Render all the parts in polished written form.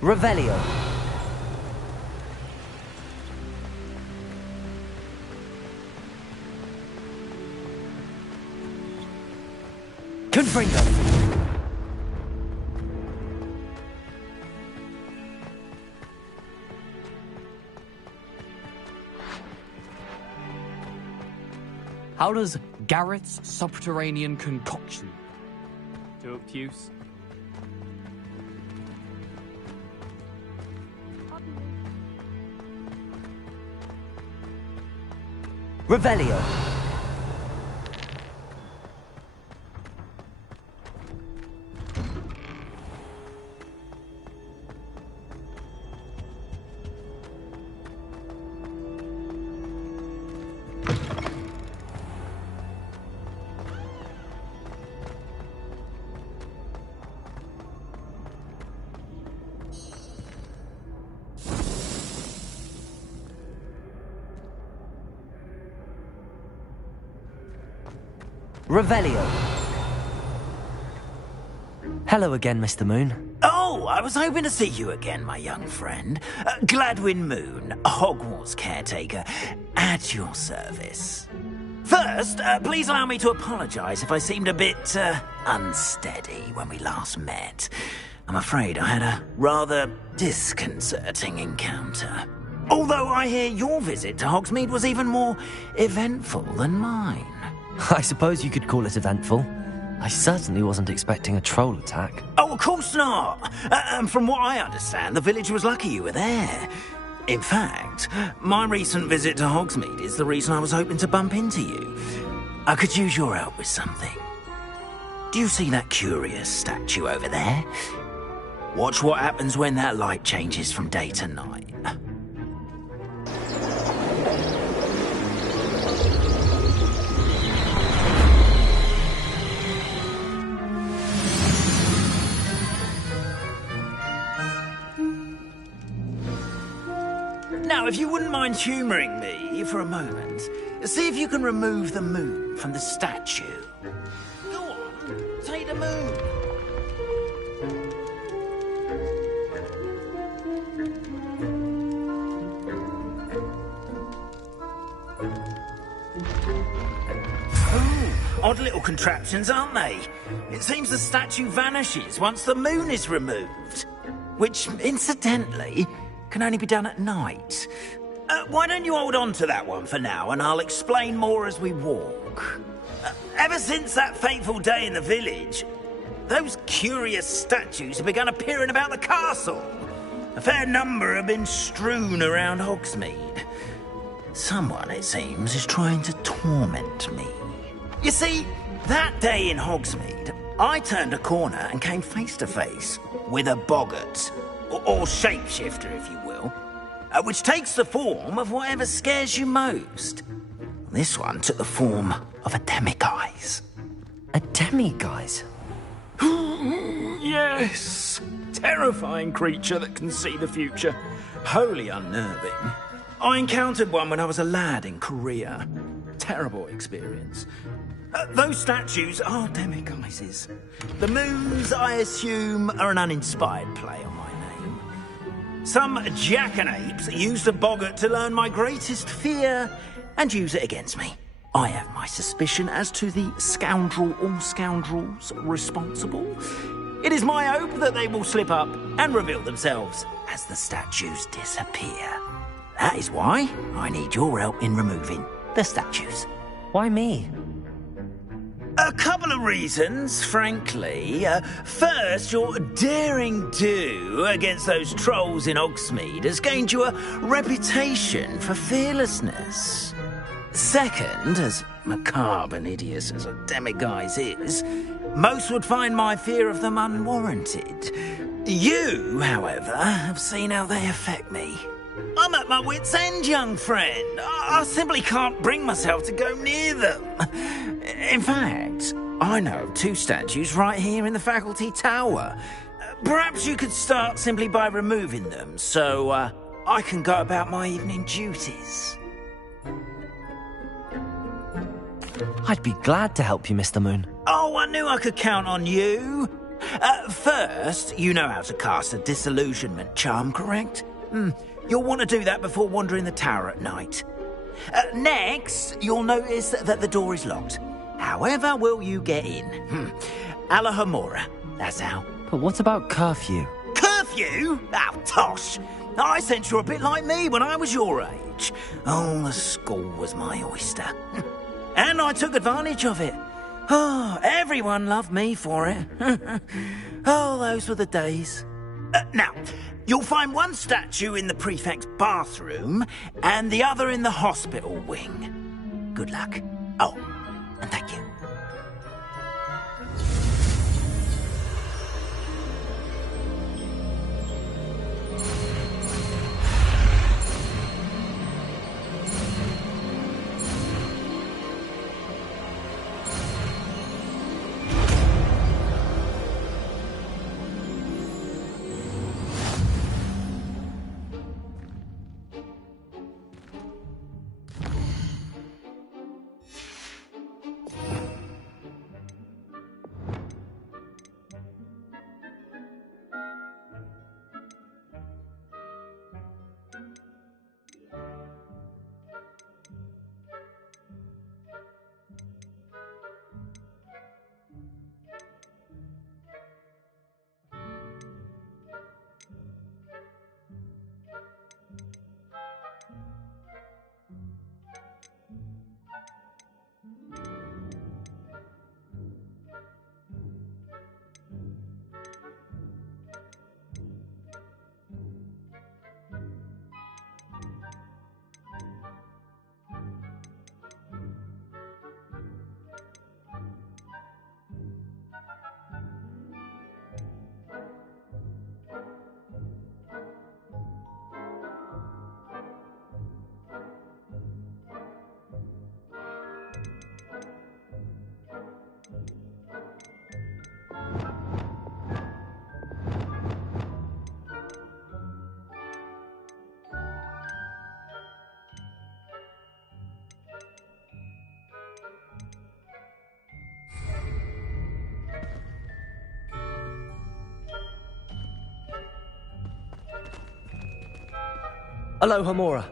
Revelio. Confringo. How does Garrett's subterranean concoction to obtuse? Revelio. Revelio. Hello again, Mr. Moon. Oh, I was hoping to see you again, my young friend. Gladwin Moon, Hogwarts caretaker, at your service. First, please allow me to apologise if I seemed a bit, unsteady when we last met. I'm afraid I had a rather disconcerting encounter. Although I hear your visit to Hogsmeade was even more eventful than mine. I suppose you could call it eventful. I certainly wasn't expecting a troll attack. Oh, of course not. And from what I understand, the village was lucky you were there. In fact, my recent visit to Hogsmeade is the reason I was hoping to bump into you. I could use your help with something. Do you see that curious statue over there? Watch what happens when that light changes from day to night. Now, if you wouldn't mind humouring me for a moment, see if you can remove the moon from the statue. Go on, take the moon. Oh, odd little contraptions, aren't they? It seems the statue vanishes once the moon is removed. Which, incidentally, can only be done at night. Why don't you hold on to that one for now, and I'll explain more as we walk. Ever since that fateful day in the village, those curious statues have begun appearing about the castle. A fair number have been strewn around Hogsmeade. Someone, it seems, is trying to torment me. You see, that day in Hogsmeade, I turned a corner and came face to face with a boggart. Or shapeshifter, if you will, which takes the form of whatever scares you most. This one took the form of a demiguise. A demiguise? Yes! Terrifying creature that can see the future. Wholly unnerving. I encountered one when I was a lad in Korea. Terrible experience. Those statues are demiguises. The moons, I assume, are an uninspired play on my name. Some jackanapes used a boggart to learn my greatest fear and use it against me. I have my suspicion as to the scoundrel or scoundrels responsible. It is my hope that they will slip up and reveal themselves as the statues disappear. That is why I need your help in removing the statues. Why me? A couple of reasons, frankly. First, your daring do against those trolls in Hogsmeade has gained you a reputation for fearlessness. Second, as macabre and hideous as a demiguise is, most would find my fear of them unwarranted. You, however, have seen how they affect me. I'm at my wit's end, young friend. I simply can't bring myself to go near them. In fact, I know of two statues right here in the faculty tower. Perhaps you could start simply by removing them, so I can go about my evening duties. I'd be glad to help you, Mr. Moon. Oh, I knew I could count on you. First, you know how to cast a disillusionment charm, correct? You'll want to do that before wandering the tower at night. Next, you'll notice that the door is locked. However will you get in? Alahomora, that's how. But what about curfew? Curfew? Oh, tosh. I sense you're a bit like me when I was your age. Oh, the school was my oyster. And I took advantage of it. Oh, everyone loved me for it. Oh, those were the days. Now, you'll find one statue in the prefect's bathroom and the other in the hospital wing. Good luck. Oh, and thank you. Alohomora.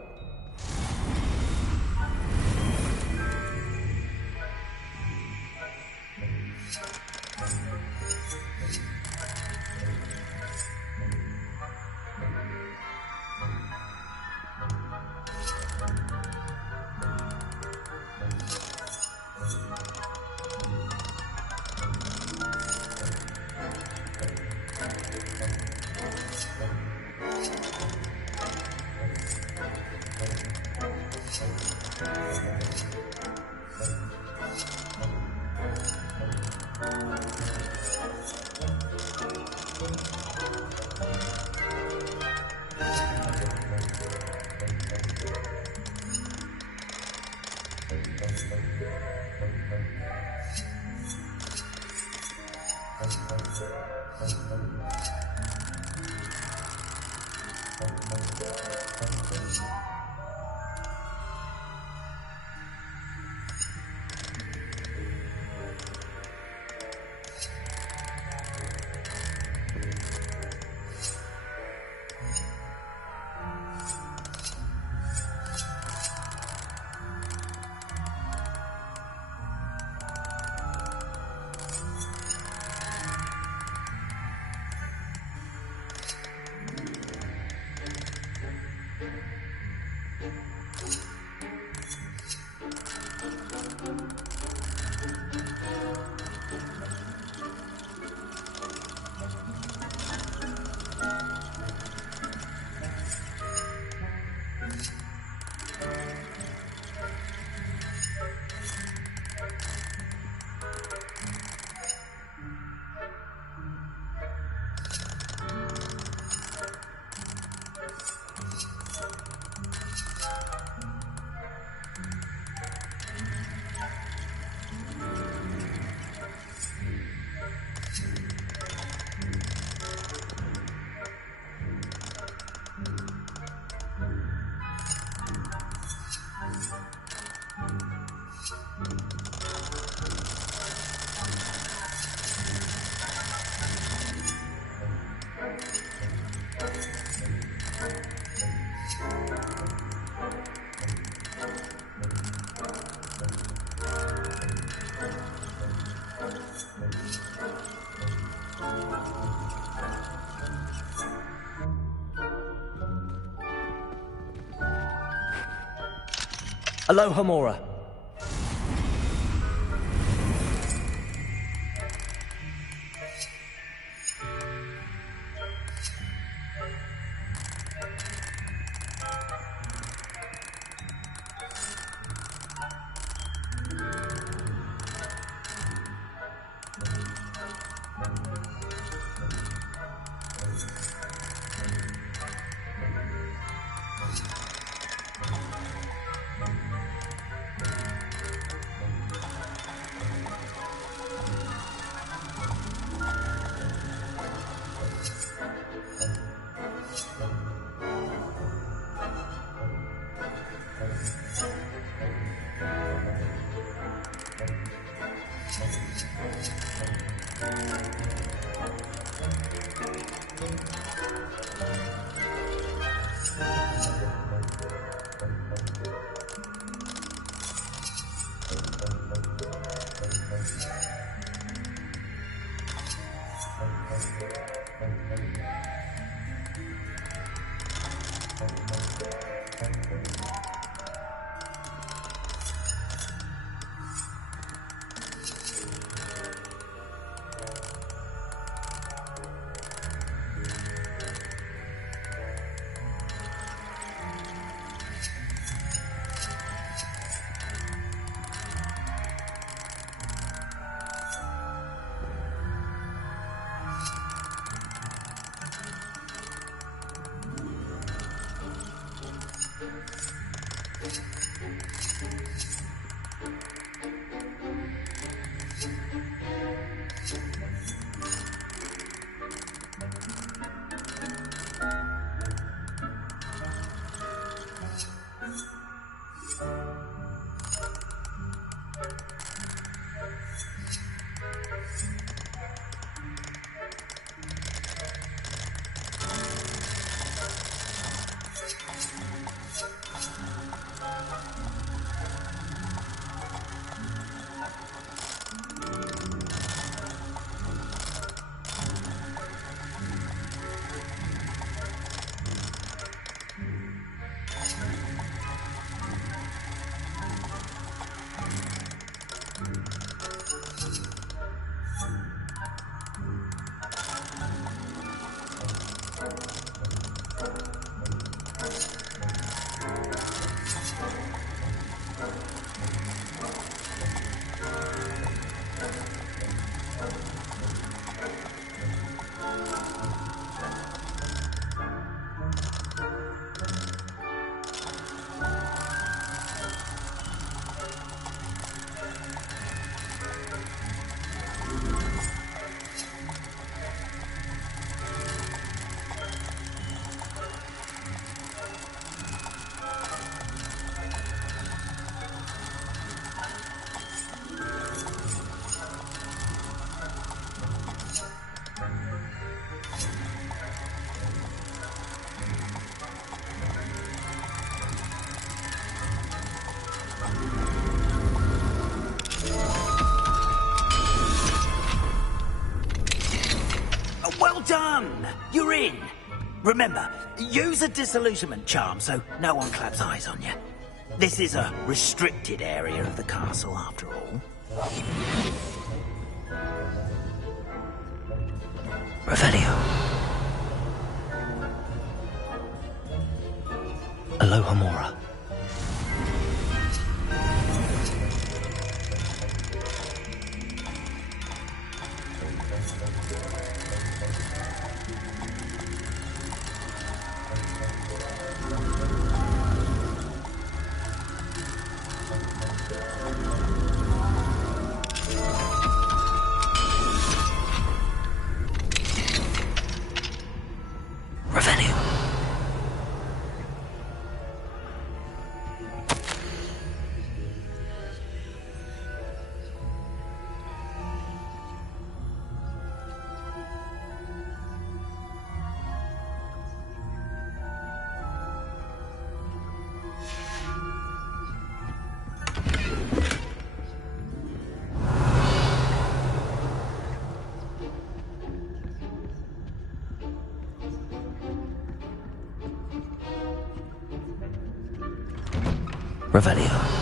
Aloha Mora. Well done! You're in. Remember, use a disillusionment charm so no one claps eyes on you. This is a restricted area of the castle, after all. Revelio. Aloha Mora. Revelio.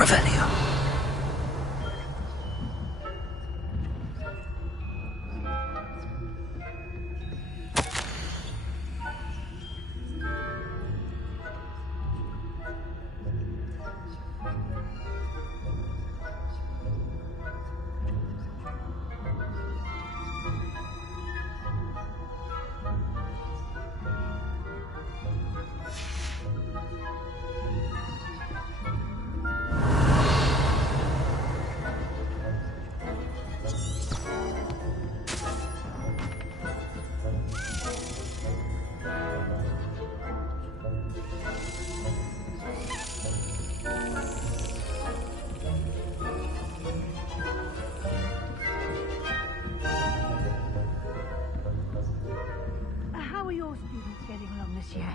Revelio. How are your students getting along this year?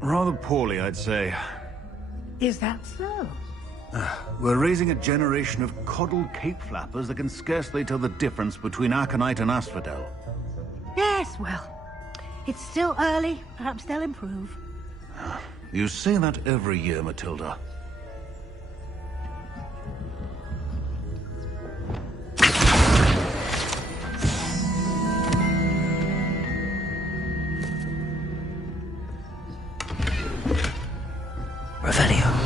Rather poorly, I'd say. Is that so? We're raising a generation of coddled cape flappers that can scarcely tell the difference between Aconite and Asphodel. Yes, well, it's still early. Perhaps they'll improve. You say that every year, Matilda. Revelio.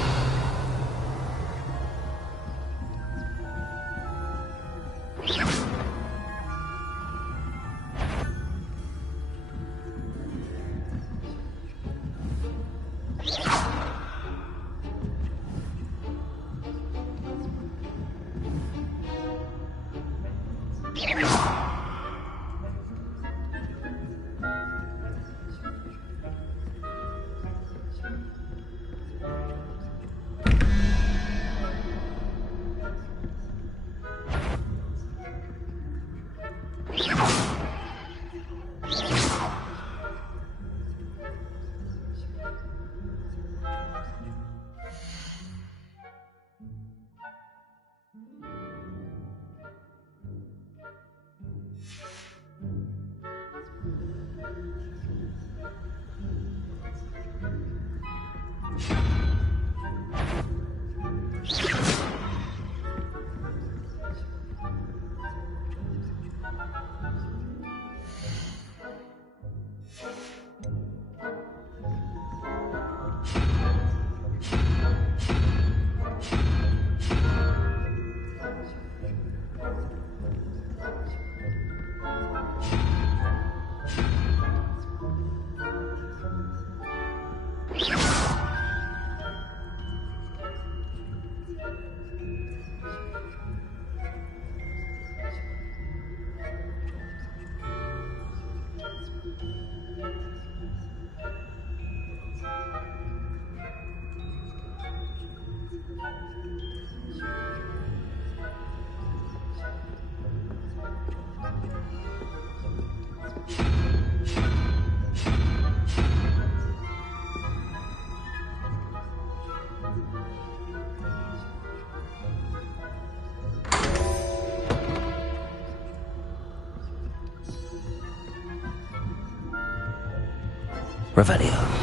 Revelio.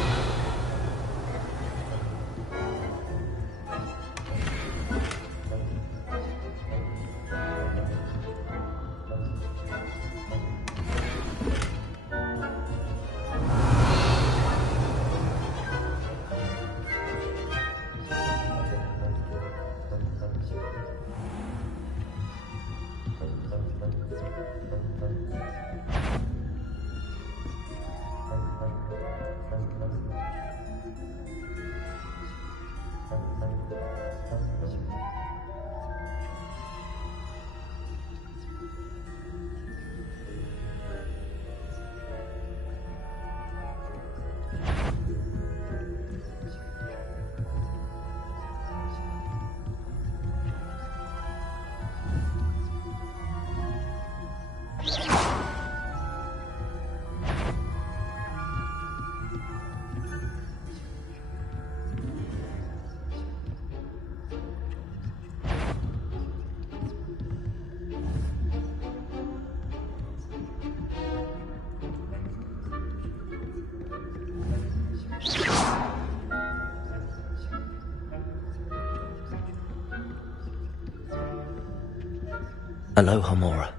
Aloha Mora.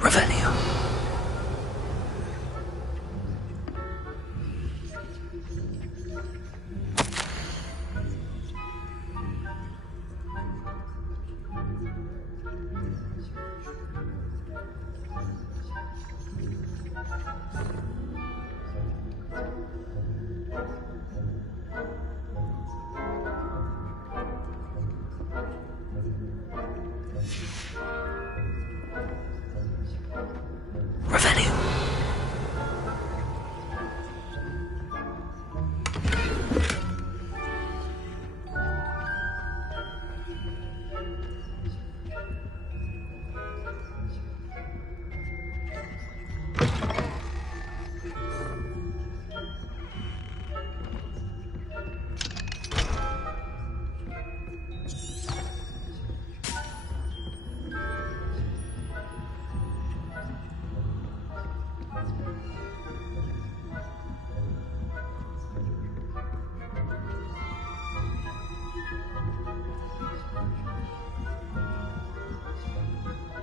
Revelio. Revelio.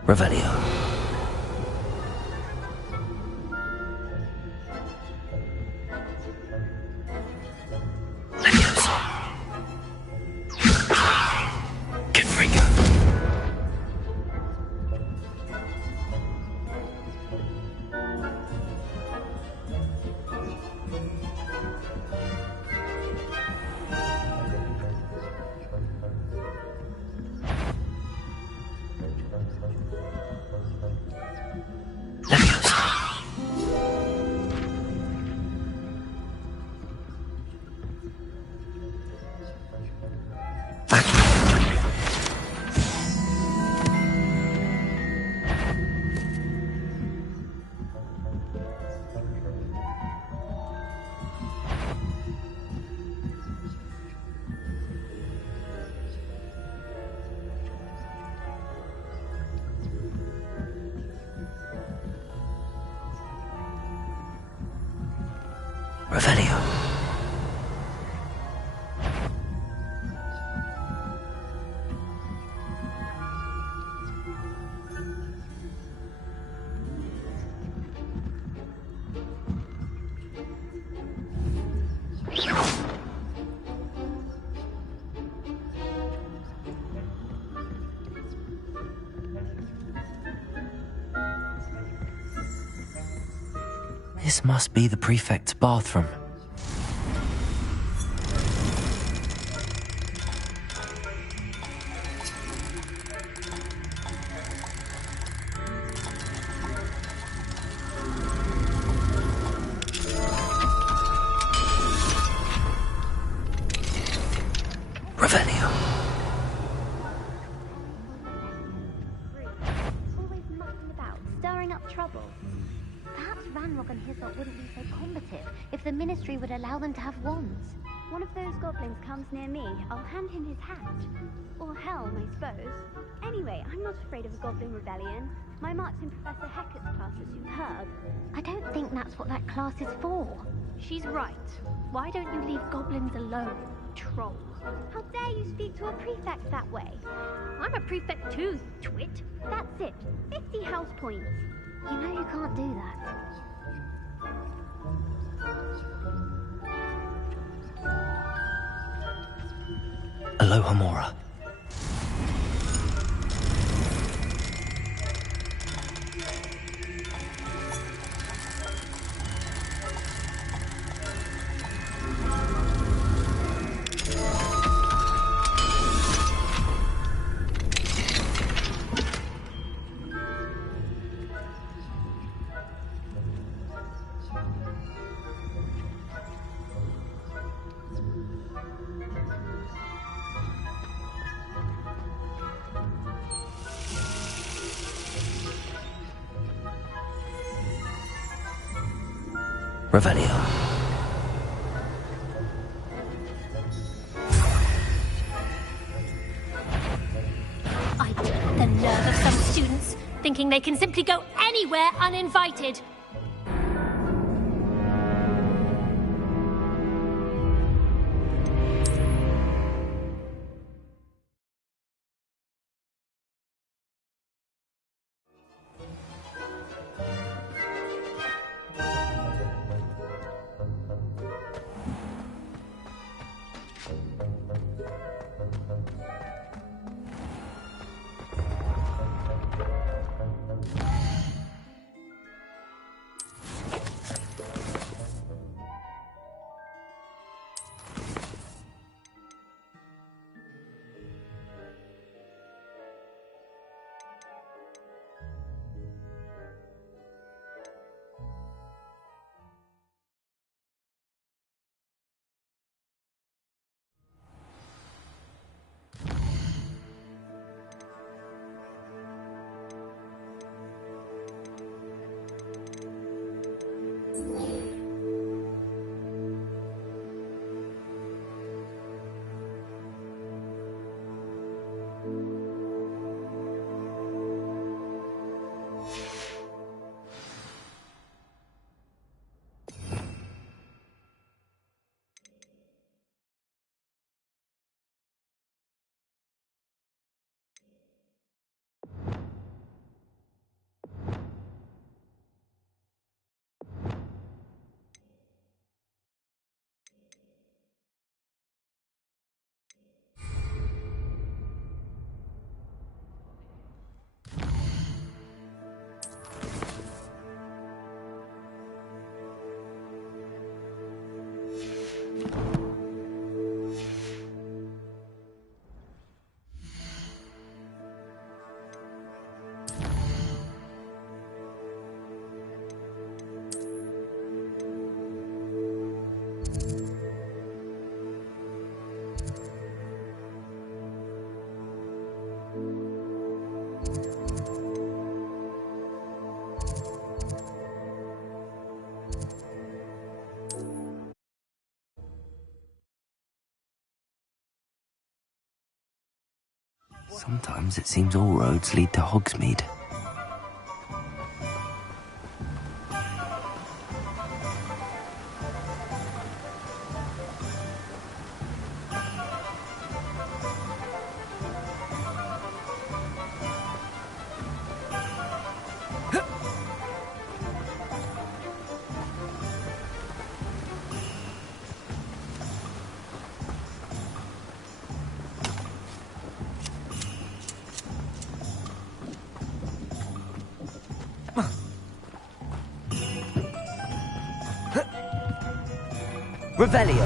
Revelio. Leviosa. Confringo. Leviosa. Revelio. This must be the prefect's bathroom. Revelio. Always mucking about, stirring up trouble. Perhaps Ranrock and Hislop wouldn't be so combative if the Ministry would allow them to have wands. One of those goblins comes near me, I'll hand him his hat. Or helm, I suppose. Anyway, I'm not afraid of a goblin rebellion. My marks in Professor Hecat's class are superb. I don't think that's what that class is for. She's right. Why don't you leave goblins alone, troll? How dare you speak to a prefect that way? I'm a prefect too, twit. That's it. 50 house points. You know you can't do that. Aloha Mora. Revelio. nerve of some students, thinking they can simply go anywhere uninvited. Sometimes it seems all roads lead to Hogsmeade. Revelio.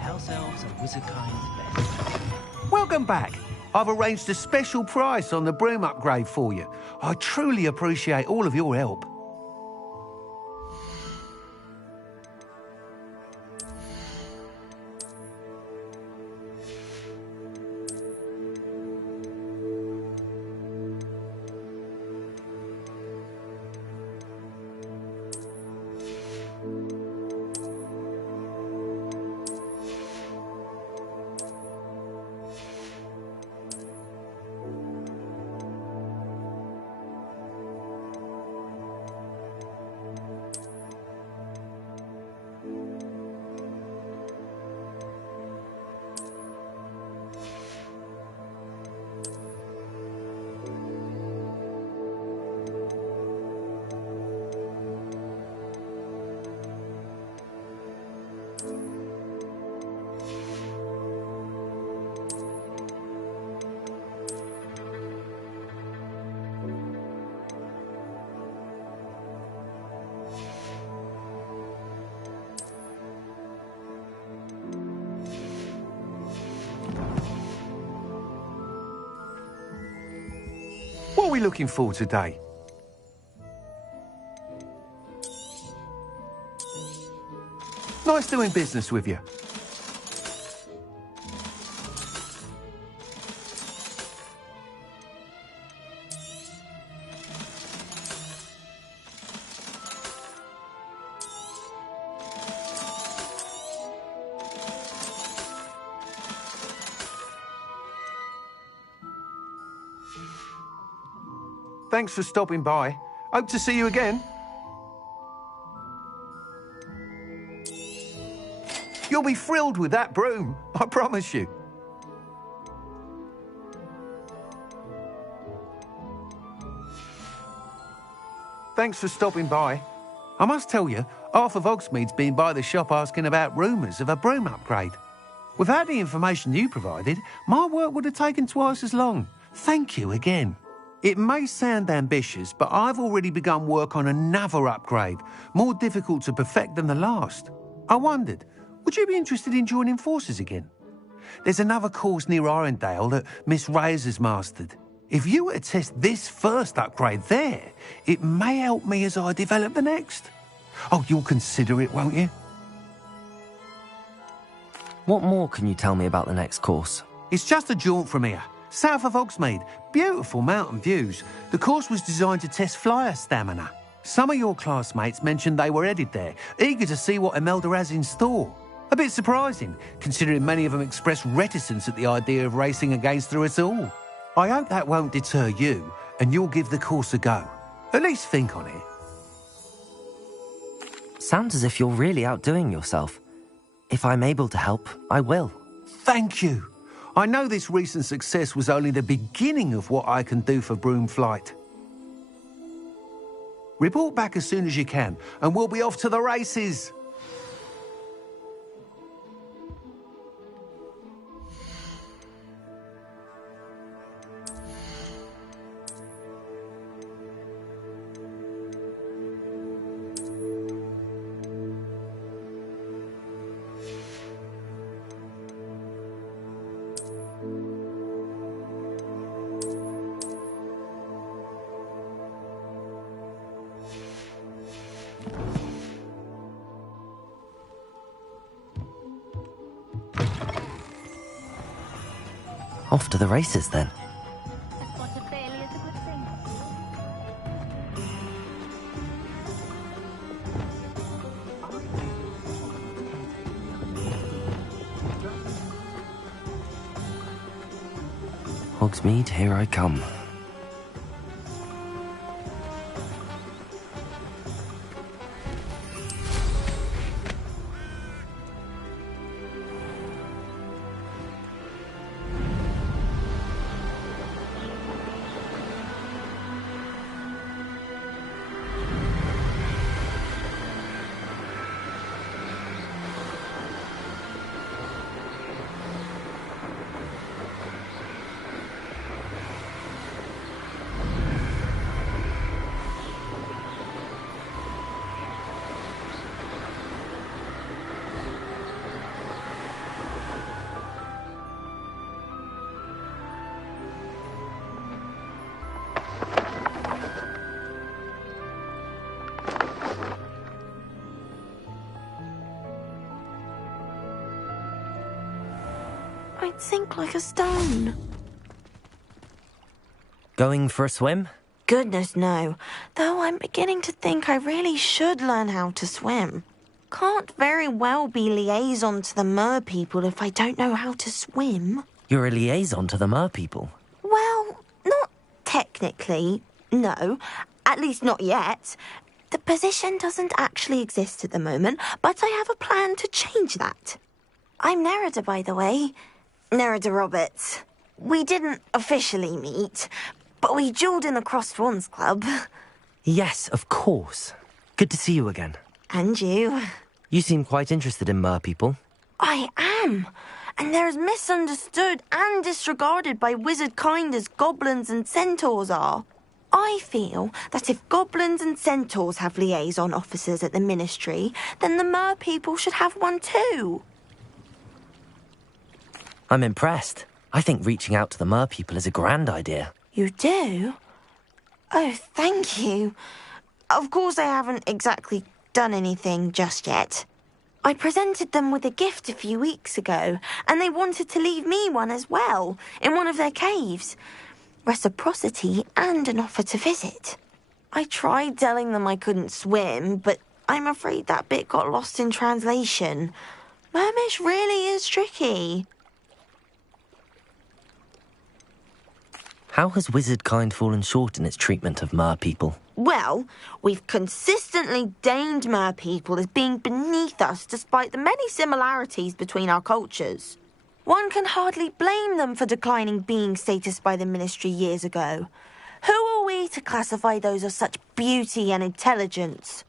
House elves and wizard kind's best. Welcome back. I've arranged a special price on the broom upgrade for you. I truly appreciate all of your help. What are we looking for today? Nice doing business with you. Thanks for stopping by. Hope to see you again. You'll be thrilled with that broom, I promise you. Thanks for stopping by. I must tell you, half of Hogsmeade's been by the shop asking about rumours of a broom upgrade. Without the information you provided, my work would have taken twice as long. Thank you again. It may sound ambitious, but I've already begun work on another upgrade, more difficult to perfect than the last. I wondered, would you be interested in joining forces again? There's another course near Arendelle that Miss Reyes has mastered. If you were to test this first upgrade there, it may help me as I develop the next. Oh, you'll consider it, won't you? What more can you tell me about the next course? It's just a jaunt from here, south of Hogsmeade. Beautiful mountain views. The course was designed to test flyer stamina. Some of your classmates mentioned they were headed there, eager to see what Imelda has in store. A bit surprising, considering many of them expressed reticence at the idea of racing against her at all. I hope that won't deter you, and you'll give the course a go. At least think on it. Sounds as if you're really outdoing yourself. If I'm able to help, I will. Thank you. I know this recent success was only the beginning of what I can do for broom flight. Report back as soon as you can, and we'll be off to the races. Off to the races, then. What a failure is a good thing. Hogsmeade, here I come. I'd sink like a stone. Going for a swim? Goodness, no. Though I'm beginning to think I really should learn how to swim. Can't very well be liaison to the mer people if I don't know how to swim. You're a liaison to the mer people? Well, not technically, no. At least not yet. The position doesn't actually exist at the moment, but I have a plan to change that. I'm Nerida, by the way. Nerida Roberts. We didn't officially meet, but we duelled in the Crossed Wands Club. Yes, of course. Good to see you again. And you. You seem quite interested in mer people. I am. And they're as misunderstood and disregarded by wizard kind as goblins and centaurs are. I feel that if goblins and centaurs have liaison officers at the Ministry, then the mer people should have one too. I'm impressed. I think reaching out to the mer people is a grand idea. You do? Oh, thank you. Of course I haven't exactly done anything just yet. I presented them with a gift a few weeks ago, and they wanted to leave me one as well, in one of their caves. Reciprocity and an offer to visit. I tried telling them I couldn't swim, but I'm afraid that bit got lost in translation. Mermish really is tricky. How has wizard kind fallen short in its treatment of mer people? Well, we've consistently deemed mer people as being beneath us despite the many similarities between our cultures. One can hardly blame them for declining being status by the Ministry years ago. Who are we to classify those of such beauty and intelligence?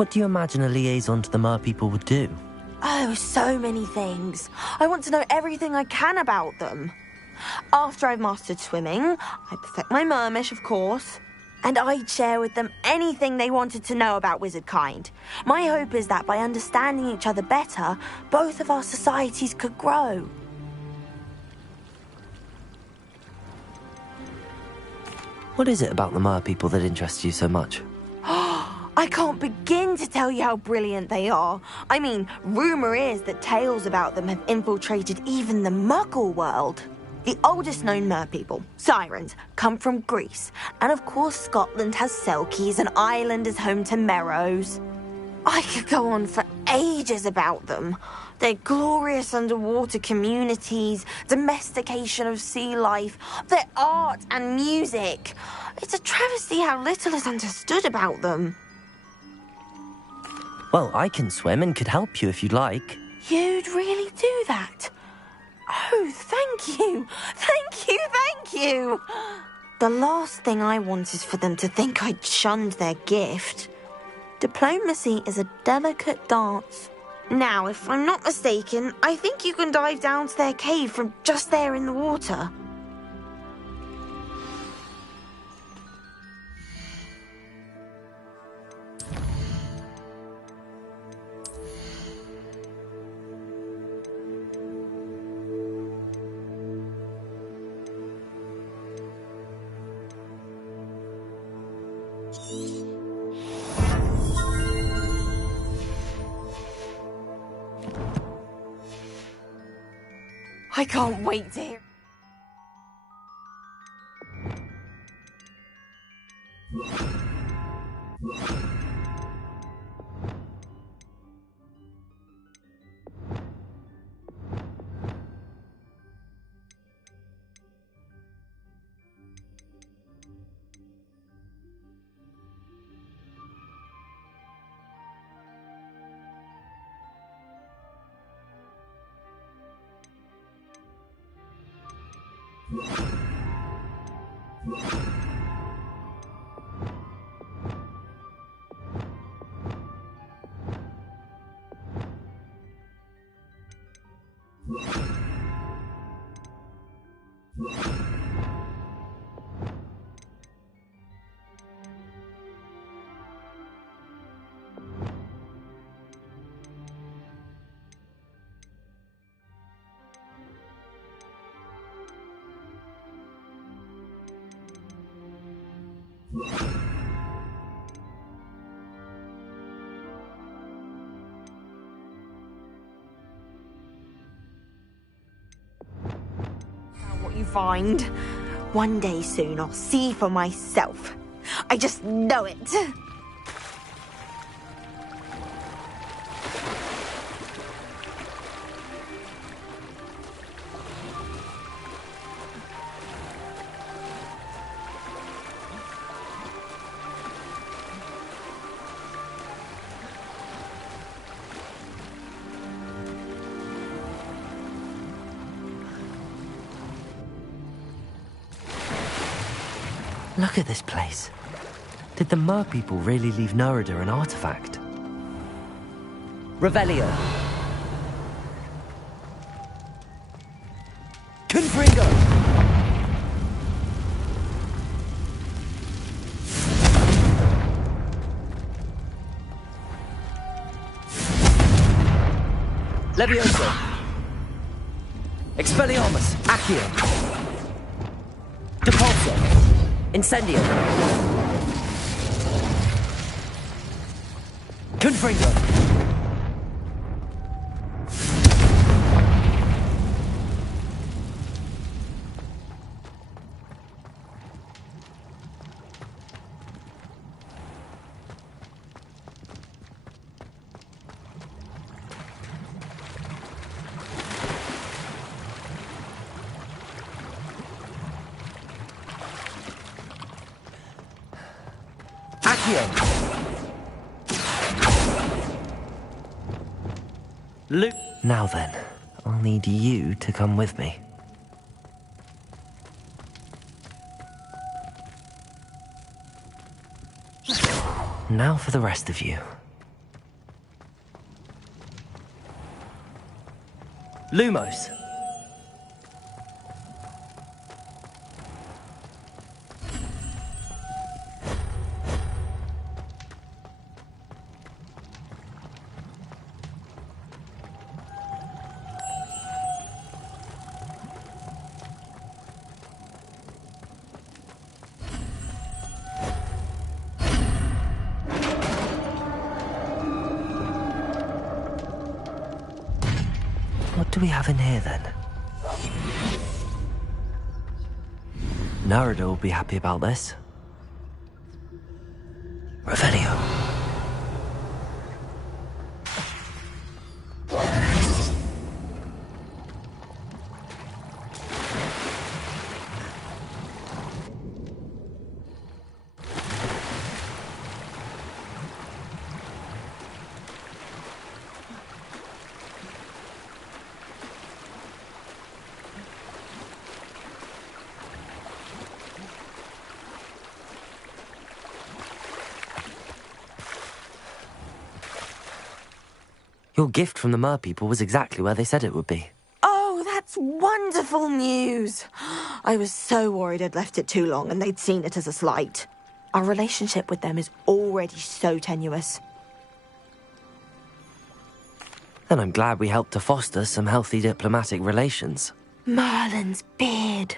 What do you imagine a liaison to the merpeople would do? Oh, so many things. I want to know everything I can about them. After I've mastered swimming, I perfect my mermish, of course, and I'd share with them anything they wanted to know about wizard kind. My hope is that by understanding each other better, both of our societies could grow. What is it about the merpeople that interests you so much? I can't begin to tell you how brilliant they are. I mean, rumour is that tales about them have infiltrated even the Muggle world. The oldest known merpeople, sirens, come from Greece. And of course Scotland has Selkies and Ireland is home to Merrows. I could go on for ages about them. Their glorious underwater communities, domestication of sea life, their art and music. It's a travesty how little is understood about them. Well, I can swim and could help you if you'd like. You'd really do that? Oh, thank you! Thank you, thank you! The last thing I want is for them to think I'd shunned their gift. Diplomacy is a delicate dance. Now, if I'm not mistaken, I think you can dive down to their cave from just there in the water. I can't wait to hear. What you find. One day soon I'll see for myself. I just know it. Look at this place. Did the merpeople really leave Nerida an artifact? Revelio! Confringo! Levioso! Expelliarmus! Accio! Depulso! Incendio! Confringo! Luke. Now then, I'll need you to come with me. Now for the rest of you. Lumos. What do we have in here, then? Narada will be happy about this. Revelio. Your gift from the Mer people was exactly where they said it would be. Oh, that's wonderful news. I was so worried I'd left it too long and they'd seen it as a slight. Our relationship with them is already so tenuous. And I'm glad we helped to foster some healthy diplomatic relations. Merlin's beard.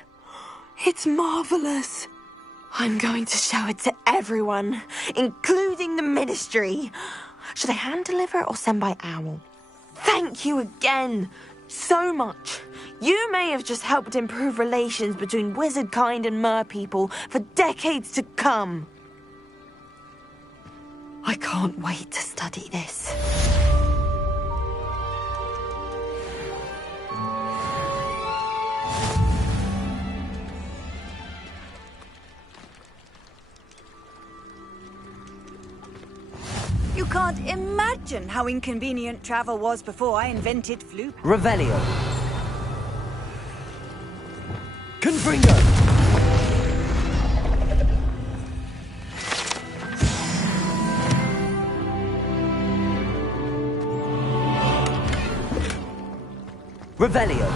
It's marvellous. I'm going to show it to everyone, including the Ministry. Should I hand deliver or send by owl? Thank you again so much. You may have just helped improve relations between wizard kind and mer people for decades to come. I can't wait to study this. You can't imagine how inconvenient travel was before I invented flu. Revelio. Confringo. Revelio.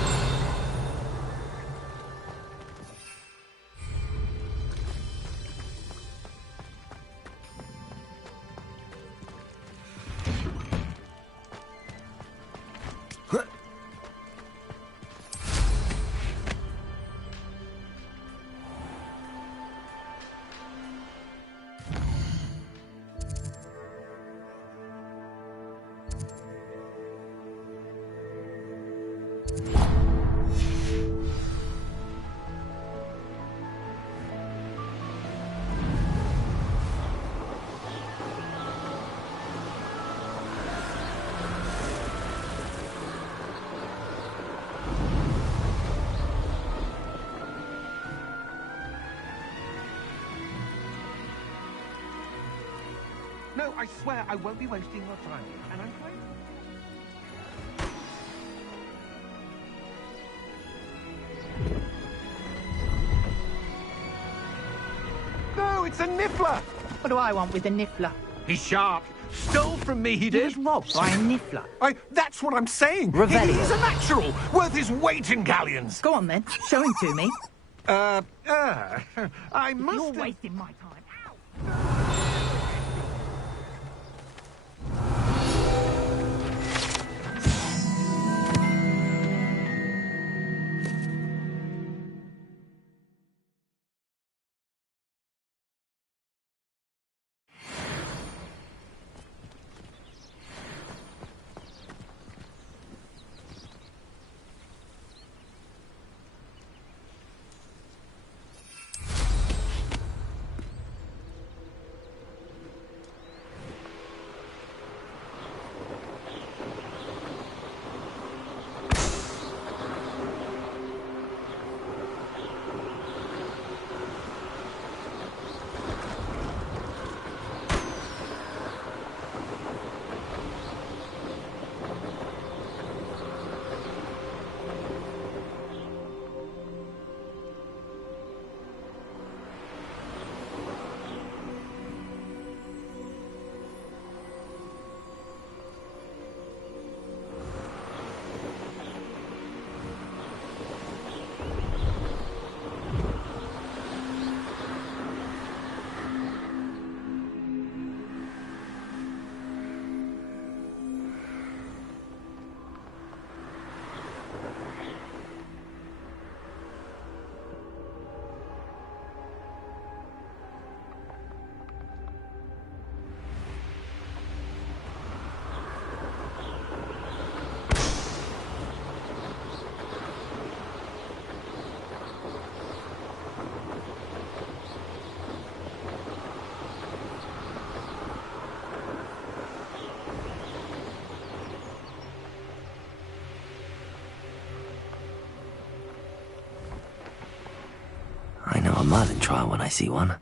No, I swear I won't be wasting your time. And I'm going... No, it's a niffler! What do I want with a niffler? He's sharp. Stole from me, he He did. was robbed by a niffler. That's what I'm saying. Revelio. He's a natural, worth his weight in galleons. Go on then, show him to me. I must... You're wasting my time. Merlin trial when I see one.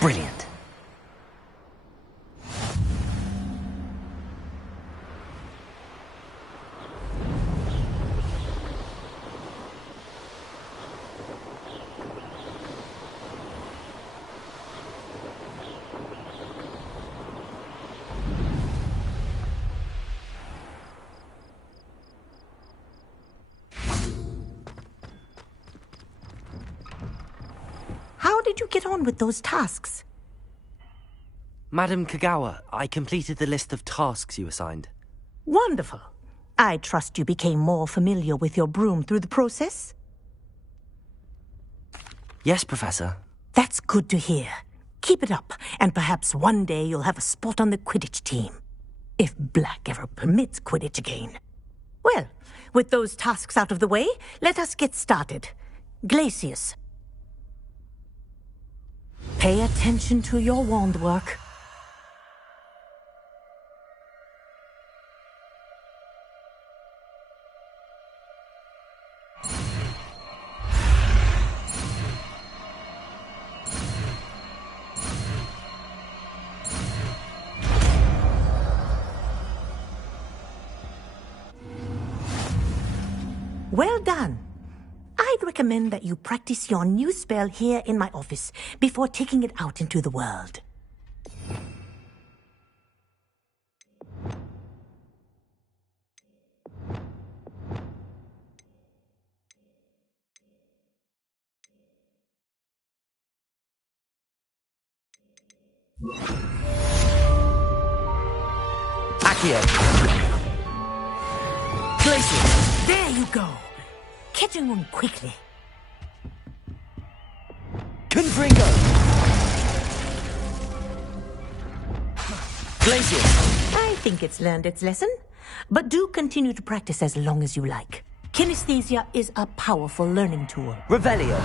Brilliant. How did you get on with those tasks? Madam Kagawa, I completed the list of tasks you assigned. Wonderful. I trust you became more familiar with your broom through the process? Yes, Professor. That's good to hear. Keep it up, and perhaps one day you'll have a spot on the Quidditch team. If Black ever permits Quidditch again. Well, with those tasks out of the way, let us get started. Glacius. Pay attention to your wand work. Well done. I'd recommend that you practice your new spell here in my office before taking it out into the world. Accio. Glacius! There you go. Catching them quickly. Confringo! Glacius! I think it's learned its lesson. But do continue to practice as long as you like. Kinesthesia is a powerful learning tool. Revelio.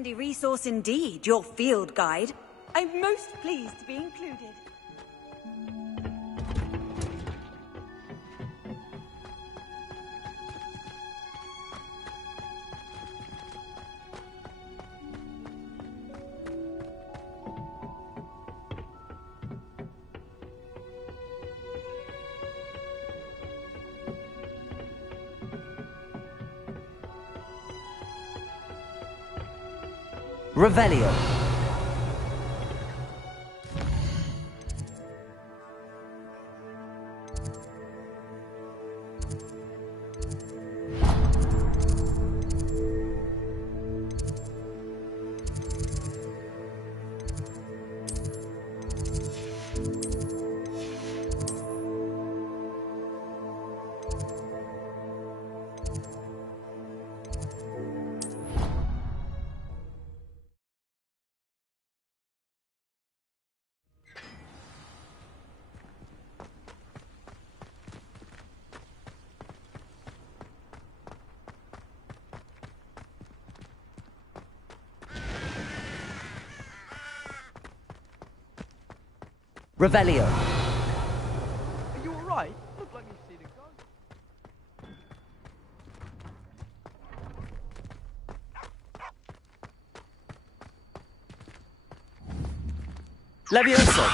handy resource indeed, your field guide. I'm most pleased to be included. Revelio. Revelio. Are you alright? Look like you've seen a ghost. Levioso.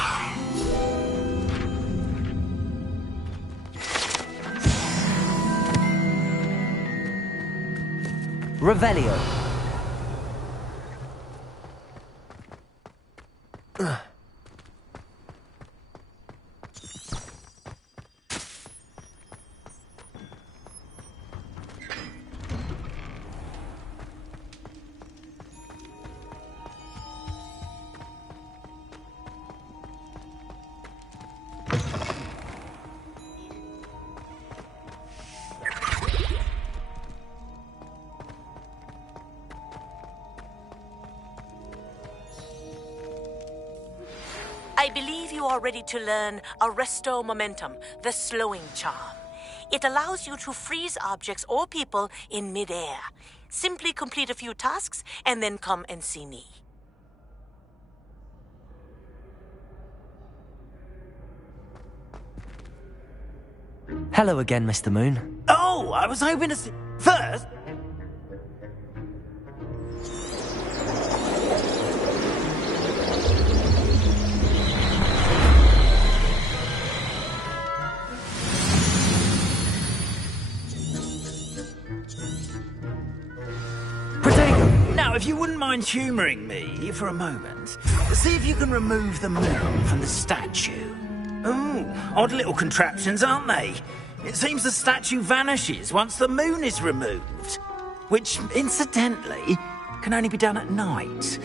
Revelio. I believe you are ready to learn Arresto Momentum, the slowing charm. It allows you to freeze objects or people in midair. Simply complete a few tasks and then come and see me. Hello again, Mr. Moon. Oh, I was hoping to see... First... Now, if you wouldn't mind humouring me for a moment, see if you can remove the moon from the statue. Oh, odd little contraptions, aren't they? It seems the statue vanishes once the moon is removed. Which, incidentally, can only be done at night.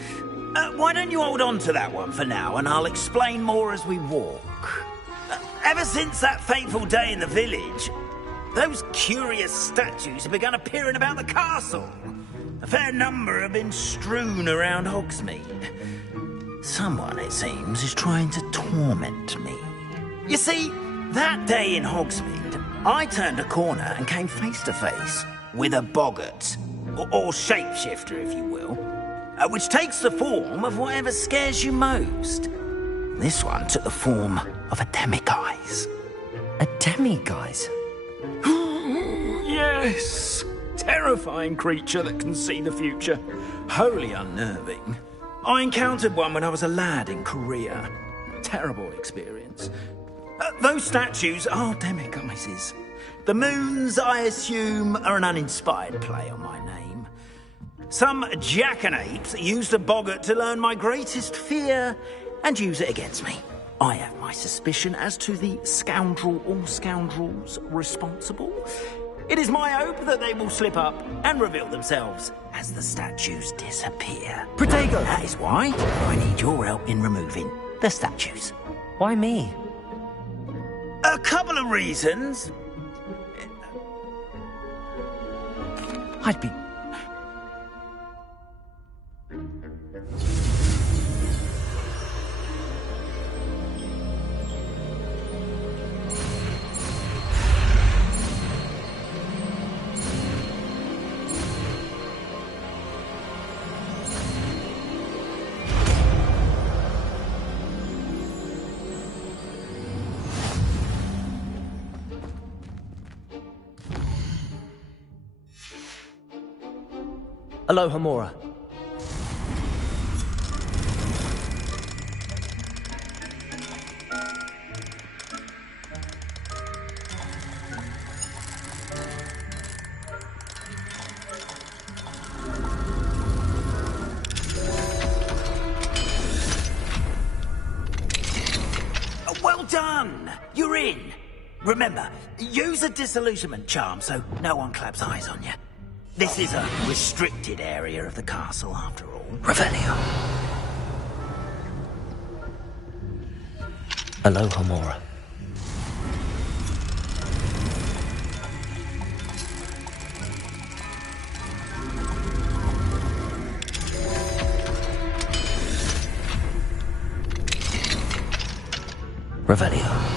Why don't you hold on to that one for now, and I'll explain more as we walk. Ever since that fateful day in the village, those curious statues have begun appearing about the castle. A fair number have been strewn around Hogsmeade. Someone, it seems, is trying to torment me. You see, that day in Hogsmeade, I turned a corner and came face to face with a boggart, or shapeshifter, if you will, which takes the form of whatever scares you most. This one took the form of a demiguise. A demiguise? Yes! Terrifying creature that can see the future. Wholly unnerving. I encountered one when I was a lad in Korea. Terrible experience. Those statues are demiguises. The moons, I assume, are an uninspired play on my name. Some jackanapes used a boggart to learn my greatest fear and use it against me. I have my suspicion as to the scoundrel or scoundrels responsible. It is my hope that they will slip up and reveal themselves as the statues disappear. Protego! That is why I need your help in removing the statues. Why me? A couple of reasons. I'd be... Aloha Mora. Well done! You're in. Remember, use a disillusionment charm so no one claps eyes on you. This is a restricted area of the castle, after all. Revelio. Aloha Mora. Revelio.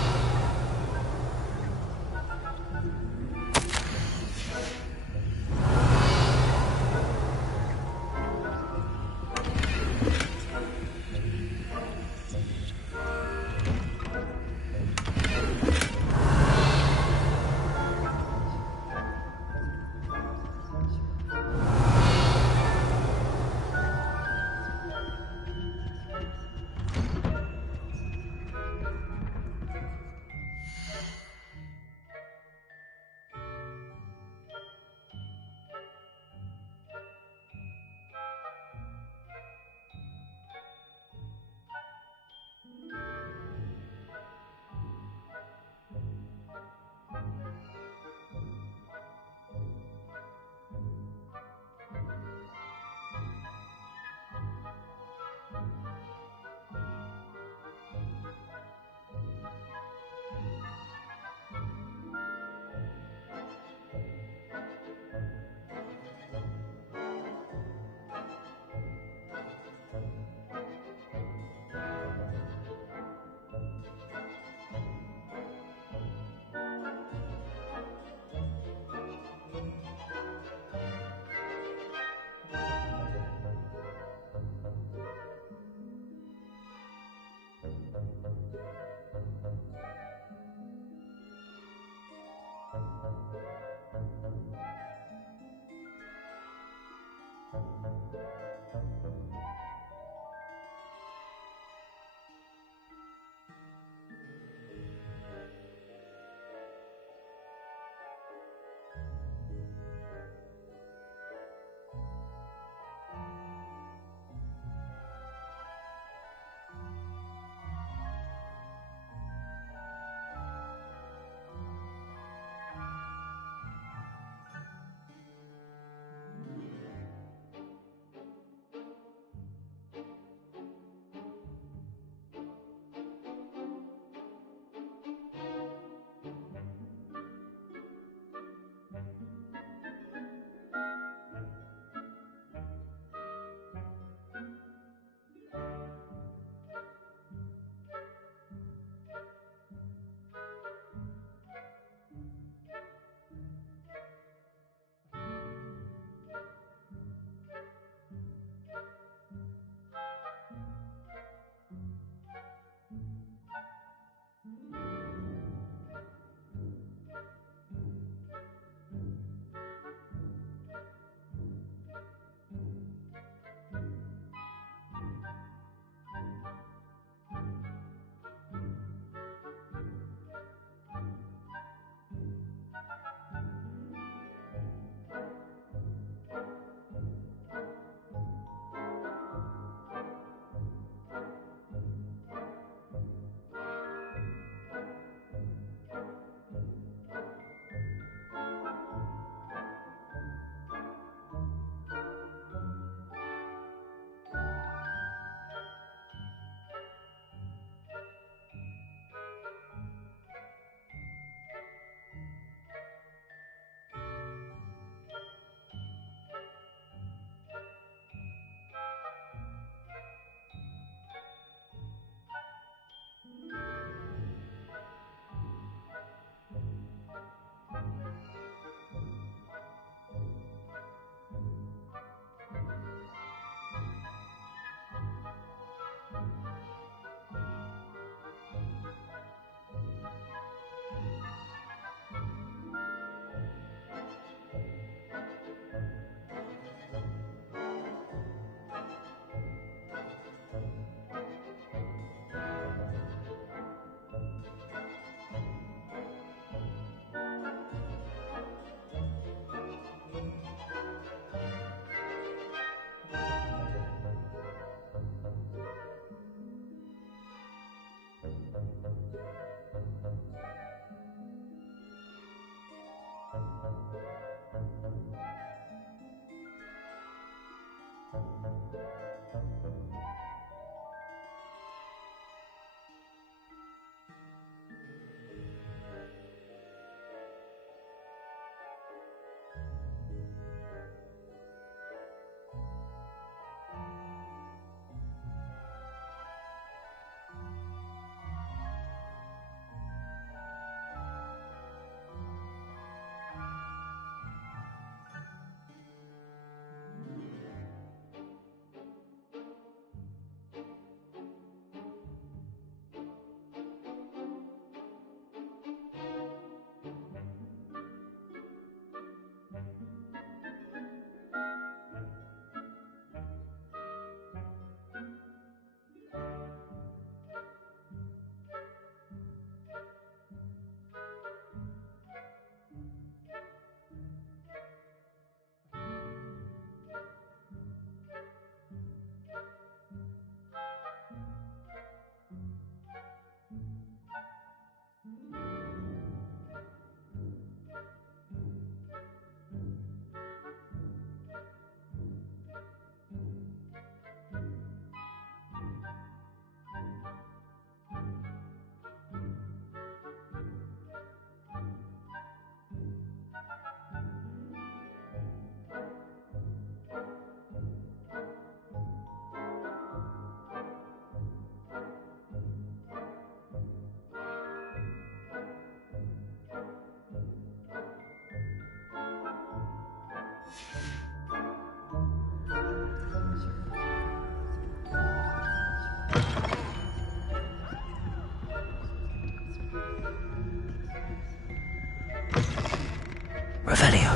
Revelio.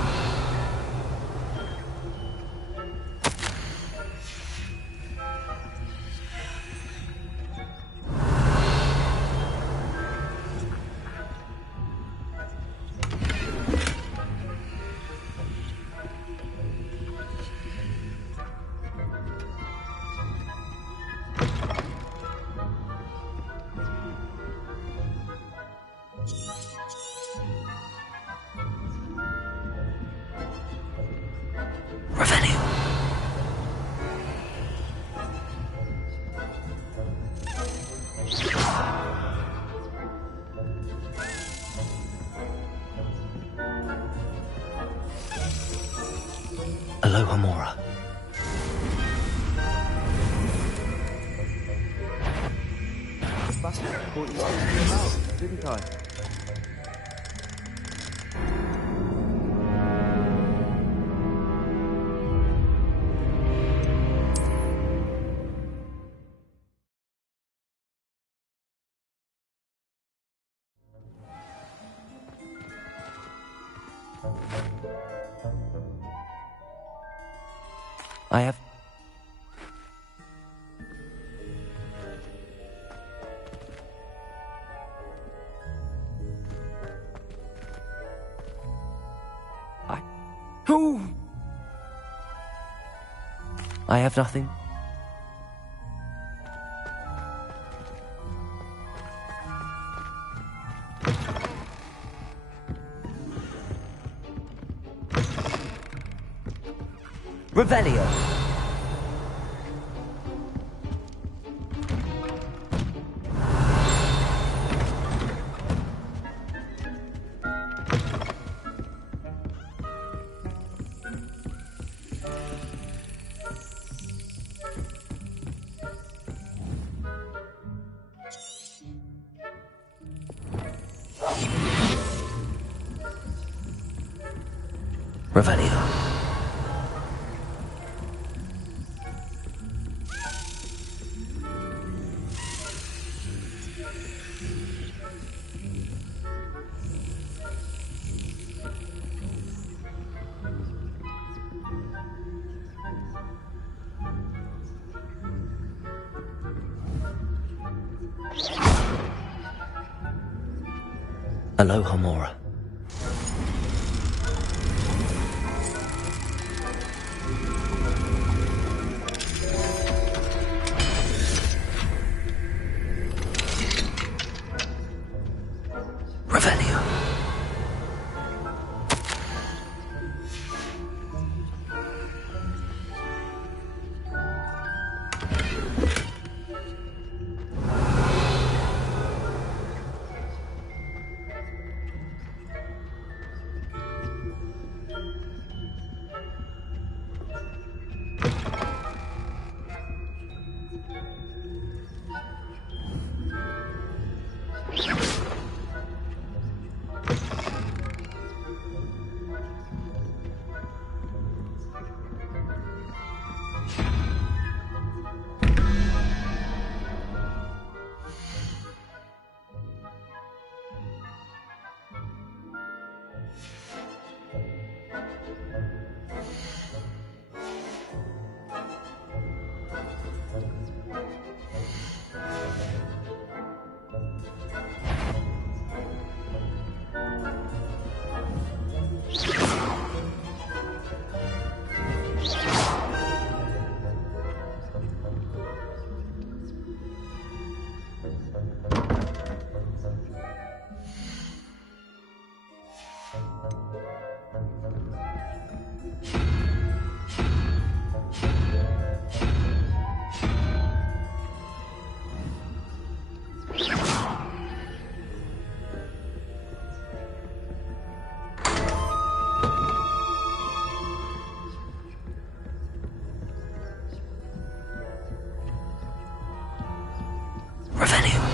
Aloha Mora. Bastard caught you in your mouth, didn't I? I have... Who? I have nothing. Revelio. Revelio. Aloha Mora. Revelio. Revelio.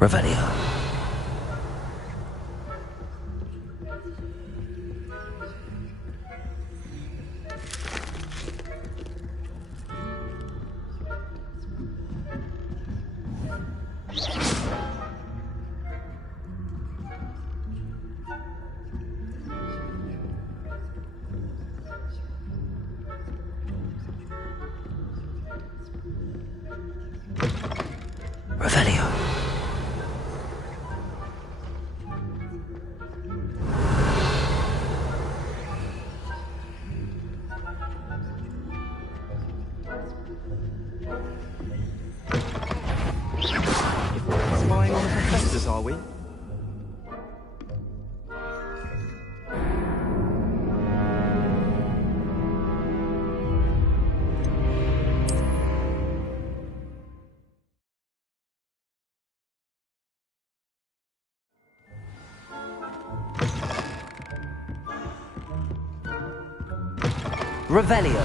Revelio. Revelio. Spying on the professors, are we? Revelio.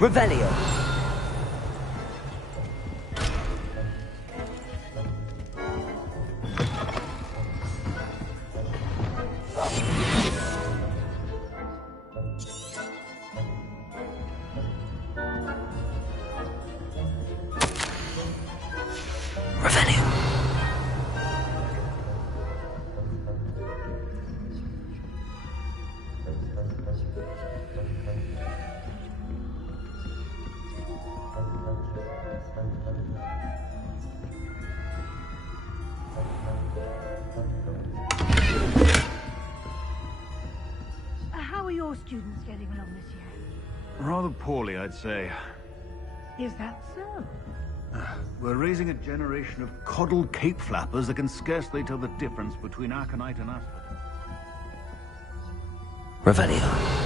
Revelio. Revelio. How are your students getting along this year? Rather poorly, I'd say. Is that so? We're raising a generation of coddled cape flappers that can scarcely tell the difference between aconite and asphodel. Revelio.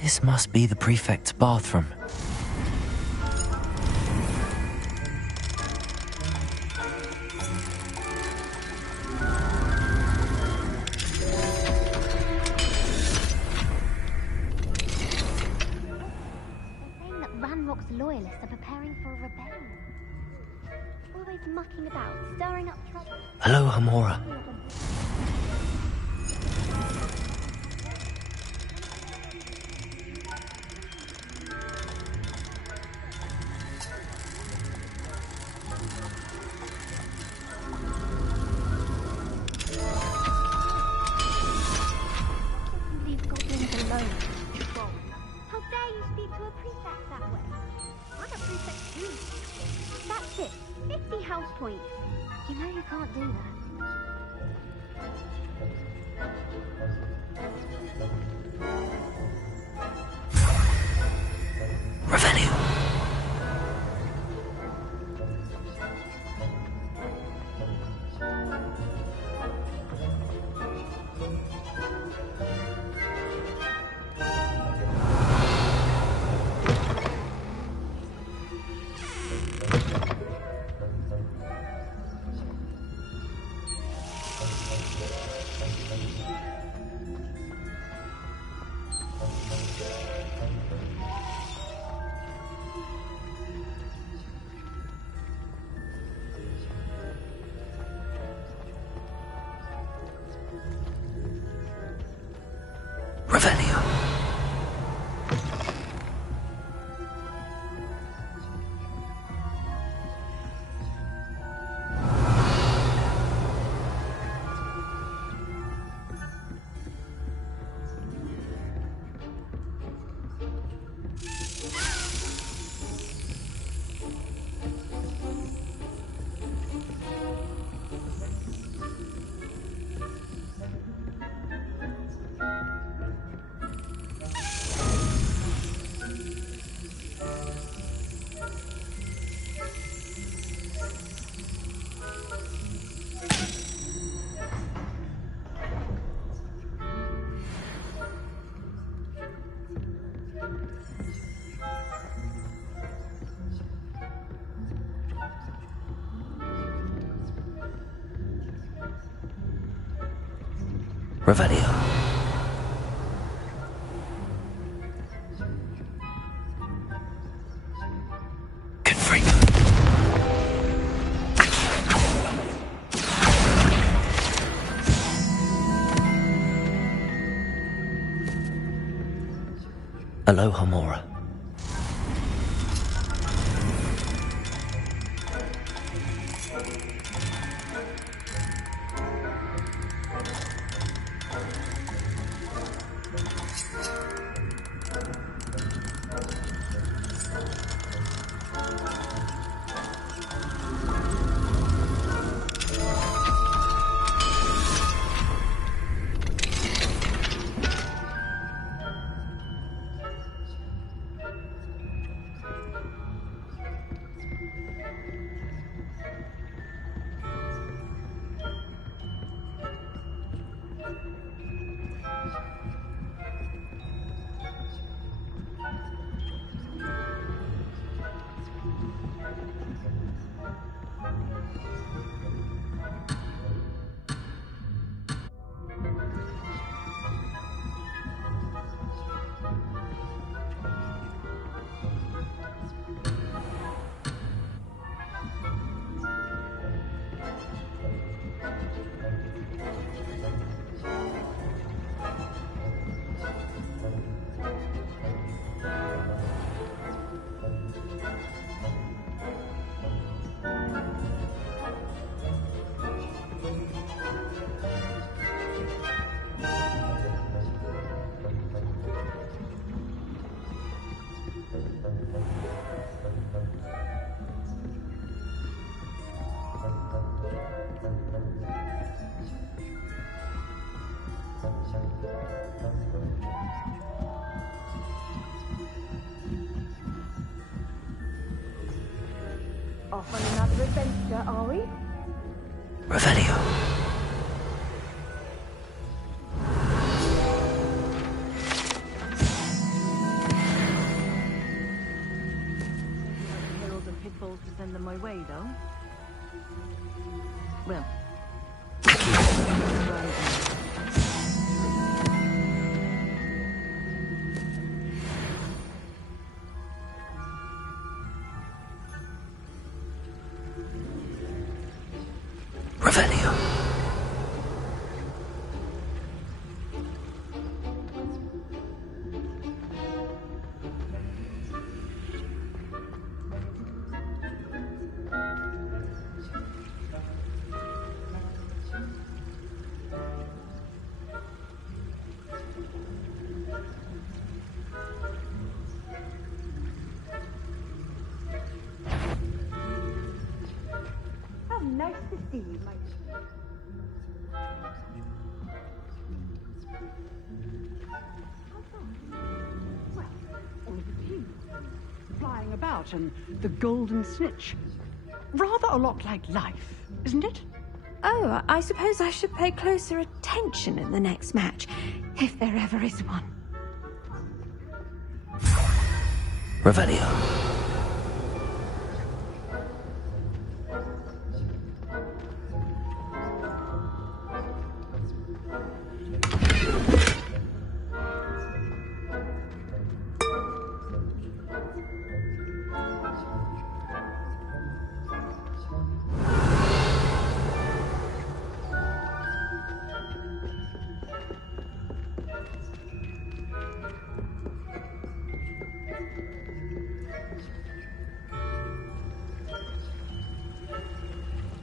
This must be the prefect's bathroom. Royalists are preparing for a rebellion. Always mucking about, stirring up trouble. Hello, Hamora. Leave goblins alone, troll. How dare you speak to a prefect that way? I'm a prefect too. That's it. 50 house points. You know you can't do that. Revelio. Revelio. Revelio. Confringo. Hello, Hamora. Off on another adventure, are we? Revelio. Heralds and pitfalls to send them my way, though. Well. Revelio. How nice to see you, my dear. Well, all of the team flying about and the golden snitch. Rather a lot like life, isn't it? Oh, I suppose I should pay closer attention in the next match, if there ever is one. Revelio.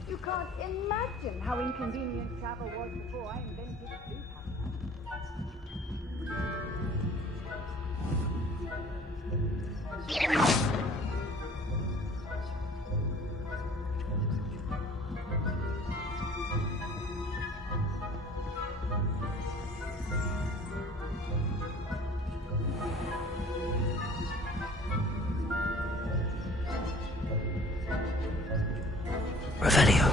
You can't imagine how inconvenient travel was before I invented blue Revelio.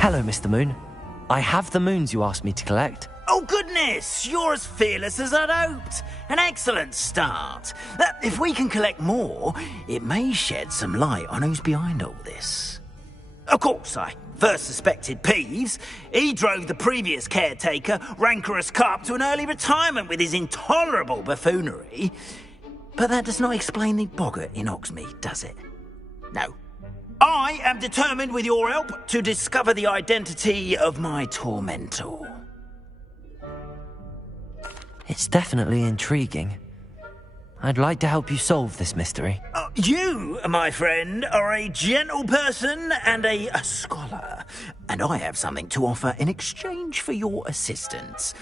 Hello, Mr. Moon. I have the moons you asked me to collect. Oh, goodness! You're as fearless as I'd hoped. An excellent start. If we can collect more, it may shed some light on who's behind all this. Of course, I first suspected Peeves. He drove the previous caretaker, Rancorous Carp, to an early retirement with his intolerable buffoonery. But that does not explain the boggart in Hogsmeade, does it? No. I am determined, with your help, to discover the identity of my tormentor. It's definitely intriguing. I'd like to help you solve this mystery. You, my friend, are a gentle person and a scholar, and I have something to offer in exchange for your assistance.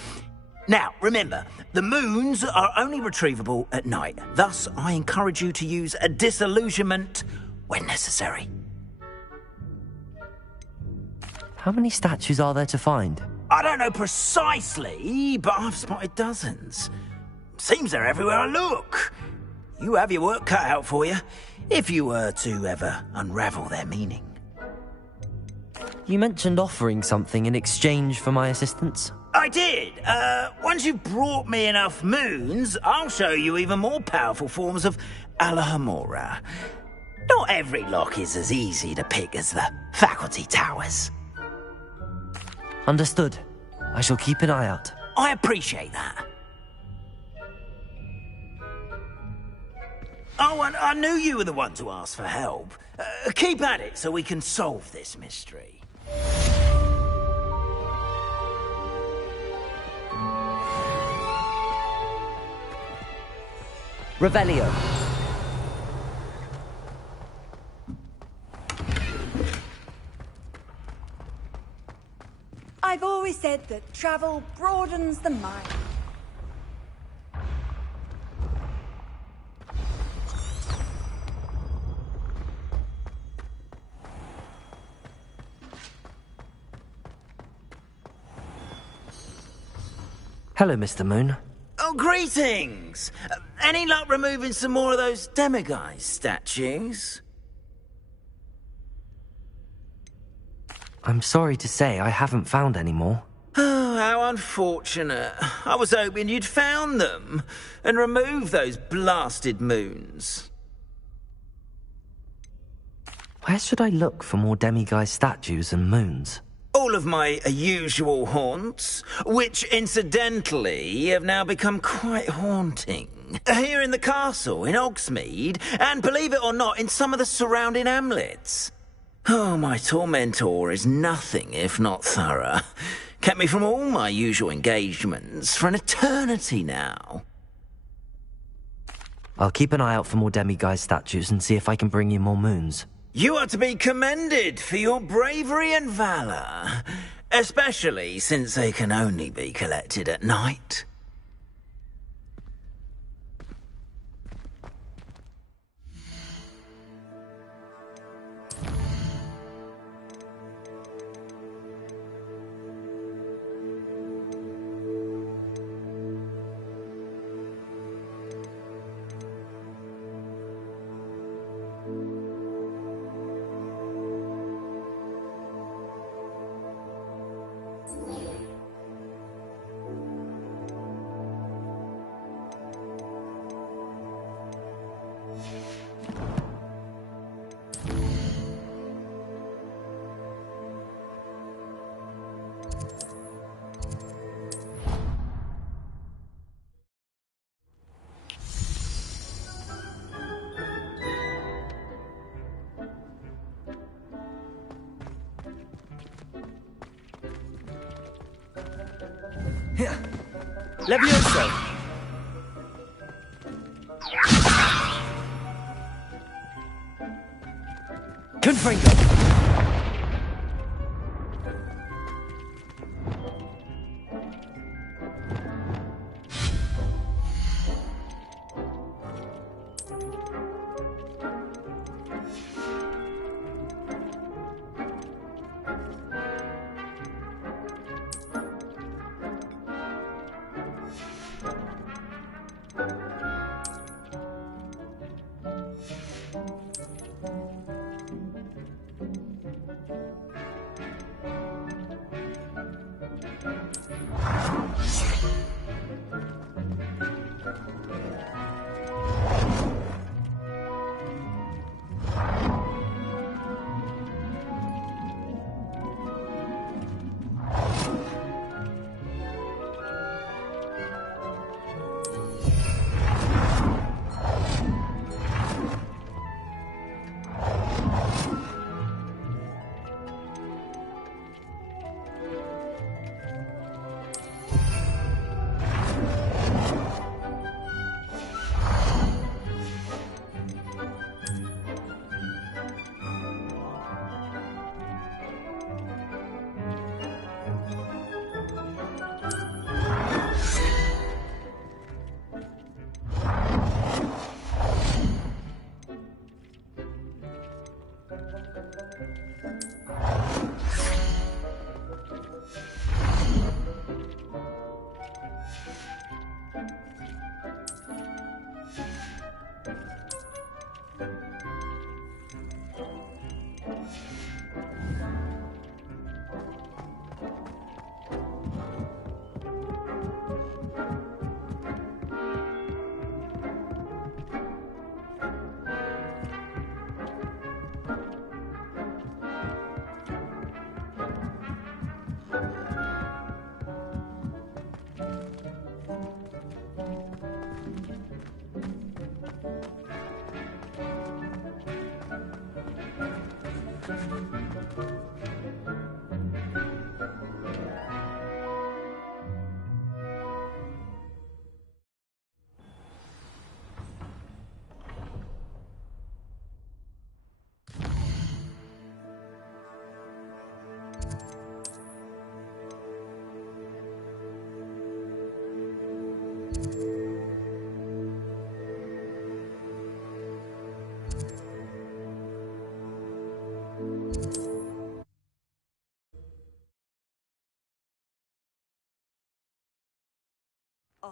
Now, remember, the moons are only retrievable at night. Thus, I encourage you to use a disillusionment when necessary. How many statues are there to find? I don't know precisely, but I've spotted dozens. Seems they're everywhere I look. You have your work cut out for you, if you were to ever unravel their meaning. You mentioned offering something in exchange for my assistance. I did. Once you've brought me enough moons, I'll show you even more powerful forms of Alohomora. Not every lock is as easy to pick as the faculty towers. Understood. I shall keep an eye out. I appreciate that. Oh, and I knew you were the one to ask for help. Keep at it so we can solve this mystery. Revelio. I've always said that travel broadens the mind. Hello, Mr. Moon. Oh, greetings! Any luck removing some more of those demiguise statues? I'm sorry to say I haven't found any more. Oh, how unfortunate. I was hoping you'd found them and removed those blasted moons. Where should I look for more demiguise statues and moons? All of my usual haunts, which incidentally have now become quite haunting. Here in the castle, in Hogsmeade, and believe it or not, in some of the surrounding hamlets. Oh, my tormentor is nothing if not thorough. Kept me from all my usual engagements for an eternity now. I'll keep an eye out for more demiguise statues and see if I can bring you more moons. You are to be commended for your bravery and valor, especially since they can only be collected at night. Levioso! Confringo!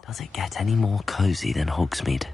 Does it get any more cozy than Hogsmeade?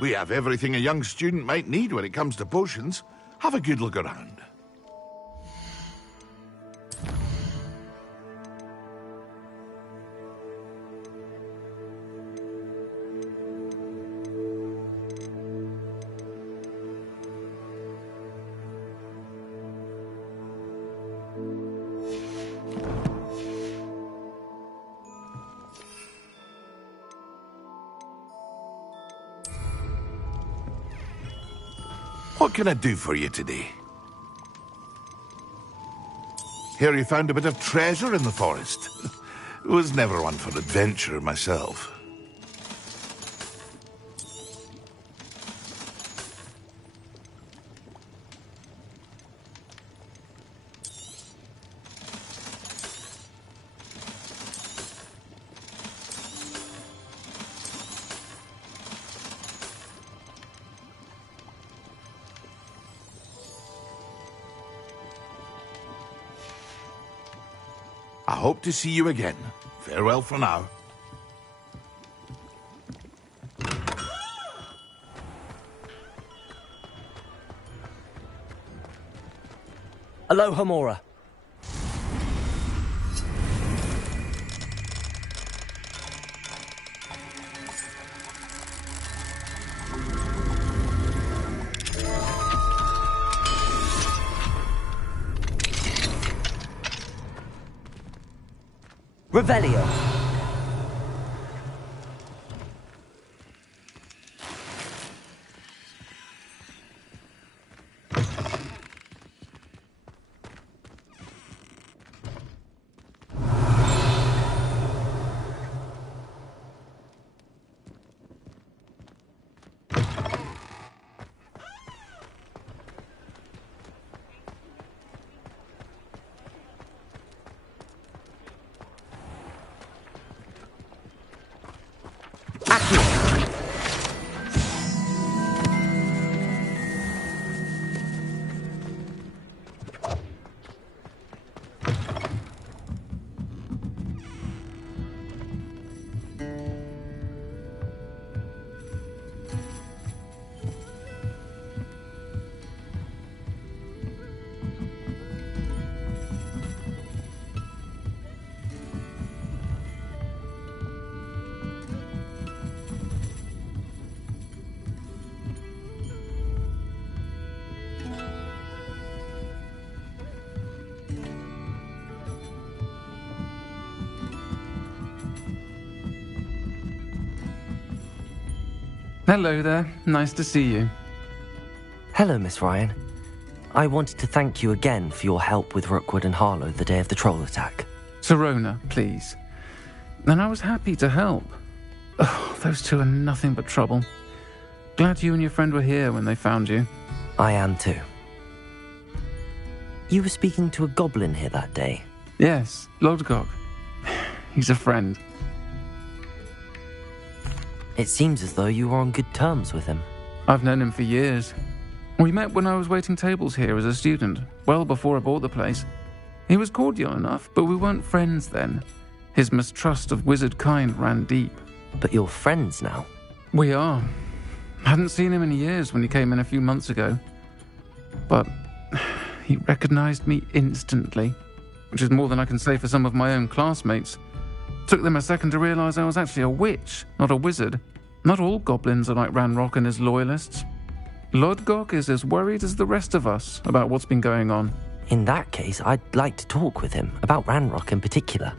We have everything a young student might need when it comes to potions. Have a good look around. What can I do for you today? Hear you found a bit of treasure in the forest. Was never one for adventure myself. I hope to see you again. Farewell for now. Aloha, Mora. Revelio. Hello there. Nice to see you. Hello, Miss Ryan. I wanted to thank you again for your help with Rookwood and Harlow the day of the troll attack. Serona, please. And I was happy to help. Oh, those two are nothing but trouble. Glad you and your friend were here when they found you. I am too. You were speaking to a goblin here that day? Yes, Lodgok. He's a friend. It seems as though you were on good terms with him. I've known him for years. We met when I was waiting tables here as a student, well before I bought the place. He was cordial enough, but we weren't friends then. His mistrust of wizard kind ran deep. But you're friends now? We are. Hadn't seen him in years when he came in a few months ago. But he recognized me instantly, which is more than I can say for some of my own classmates. Took them a second to realize I was actually a witch, not a wizard. Not all goblins are like Ranrock and his loyalists. Lodgok is as worried as the rest of us about what's been going on. In that case, I'd like to talk with him, about Ranrock in particular.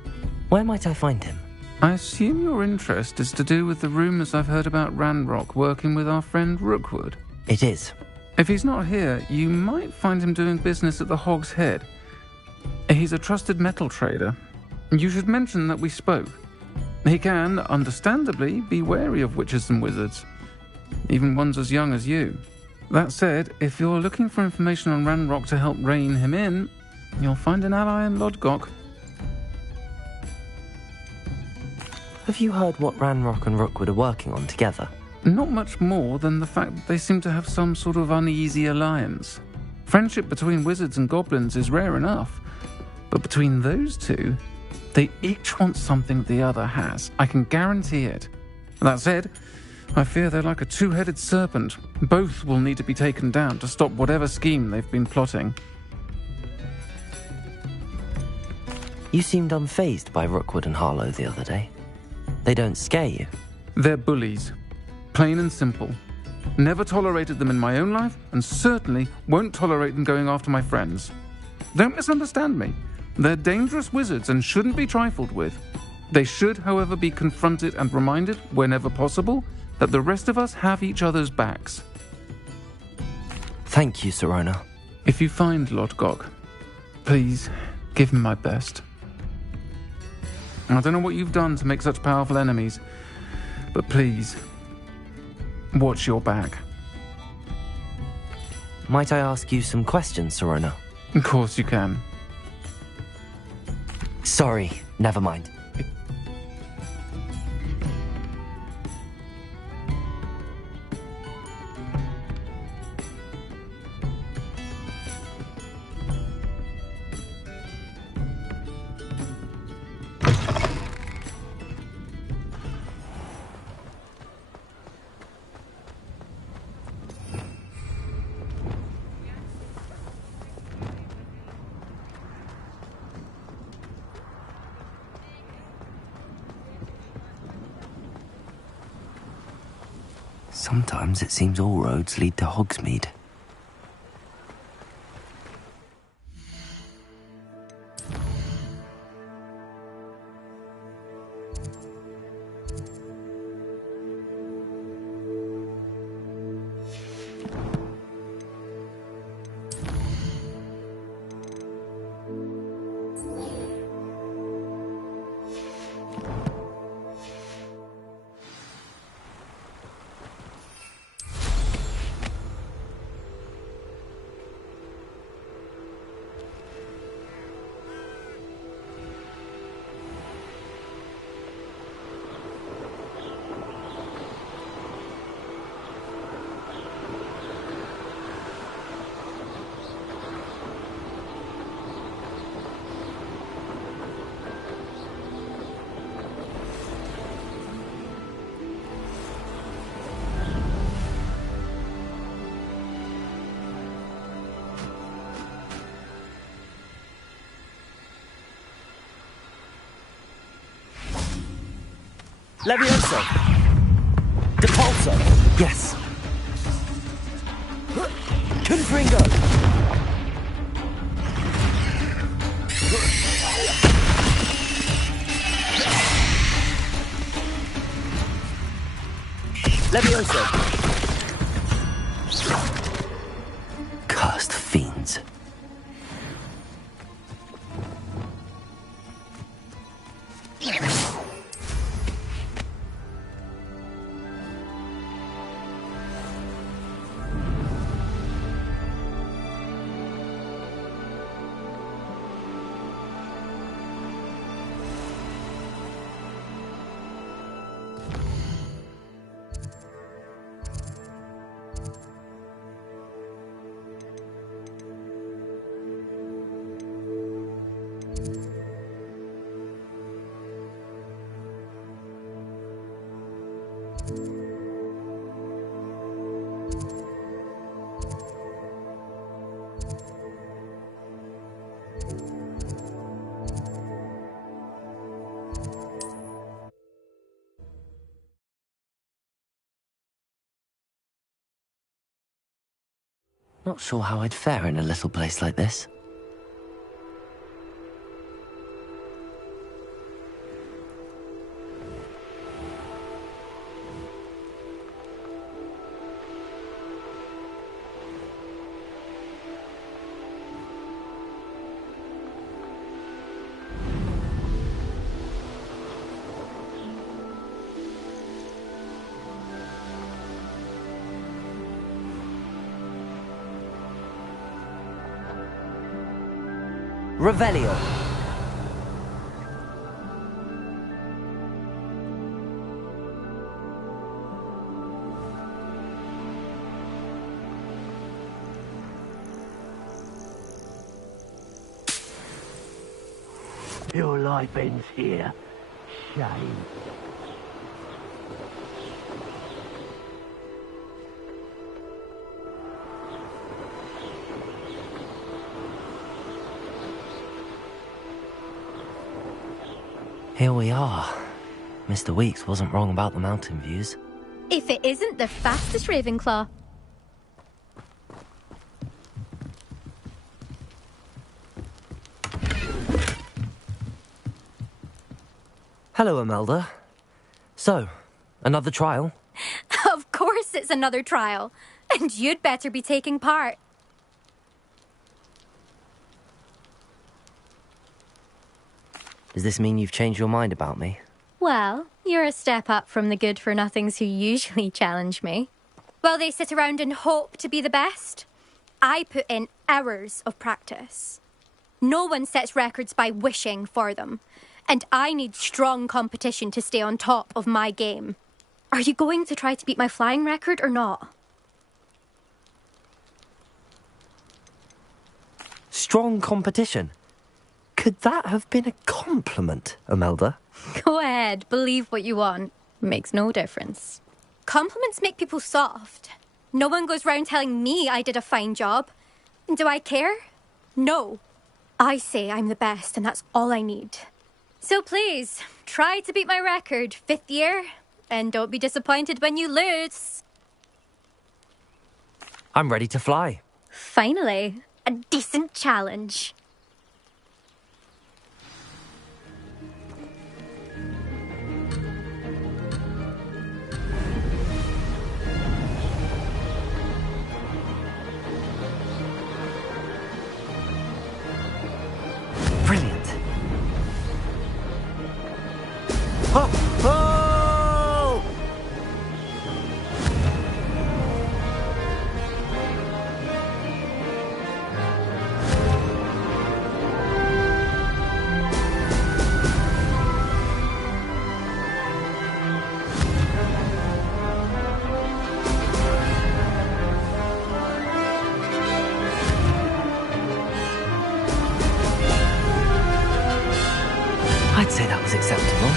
Where might I find him? I assume your interest is to do with the rumours I've heard about Ranrock working with our friend Rookwood. It is. If he's not here, you might find him doing business at the Hog's Head. He's a trusted metal trader. You should mention that we spoke. He can, understandably, be wary of witches and wizards, even ones as young as you. That said, if you're looking for information on Ranrock to help rein him in, you'll find an ally in Lodgok. Have you heard what Ranrock and Rookwood are working on together? Not much more than the fact that they seem to have some sort of uneasy alliance. Friendship between wizards and goblins is rare enough, but between those two, they each want something the other has. I can guarantee it. That said, I fear they're like a two-headed serpent. Both will need to be taken down to stop whatever scheme they've been plotting. You seemed unfazed by Rookwood and Harlow the other day. They don't scare you. They're bullies. Plain and simple. Never tolerated them in my own life, and certainly won't tolerate them going after my friends. Don't misunderstand me. They're dangerous wizards and shouldn't be trifled with. They should, however, be confronted and reminded, whenever possible, that the rest of us have each other's backs. Thank you, Sirona. If you find Lodgok, please give him my best. I don't know what you've done to make such powerful enemies, but please, watch your back. Might I ask you some questions, Sirona? Of course you can. Sorry, never mind. Sometimes it seems all roads lead to Hogsmeade. Levioso! Depulso! Yes. Confringo! Levioso! Cursed fiends. Not sure how I'd fare in a little place like this. Revelio. Your life ends here. Shame. Here we are. Mr. Weeks wasn't wrong about the mountain views. If it isn't the fastest Ravenclaw. Hello, Imelda. So, another trial? Of course it's another trial. And you'd better be taking part. Does this mean you've changed your mind about me? Well, you're a step up from the good-for-nothings who usually challenge me. While they sit around and hope to be the best, I put in hours of practice. No one sets records by wishing for them. And I need strong competition to stay on top of my game. Are you going to try to beat my flying record or not? Strong competition? Could that have been a compliment, Imelda? Go ahead, believe what you want. Makes no difference. Compliments make people soft. No one goes round telling me I did a fine job. Do I care? No. I say I'm the best and that's all I need. So please, try to beat my record, 5th year, and don't be disappointed when you lose. I'm ready to fly. Finally, a decent challenge. Brilliant. Oh! Oh! I'd say that was acceptable.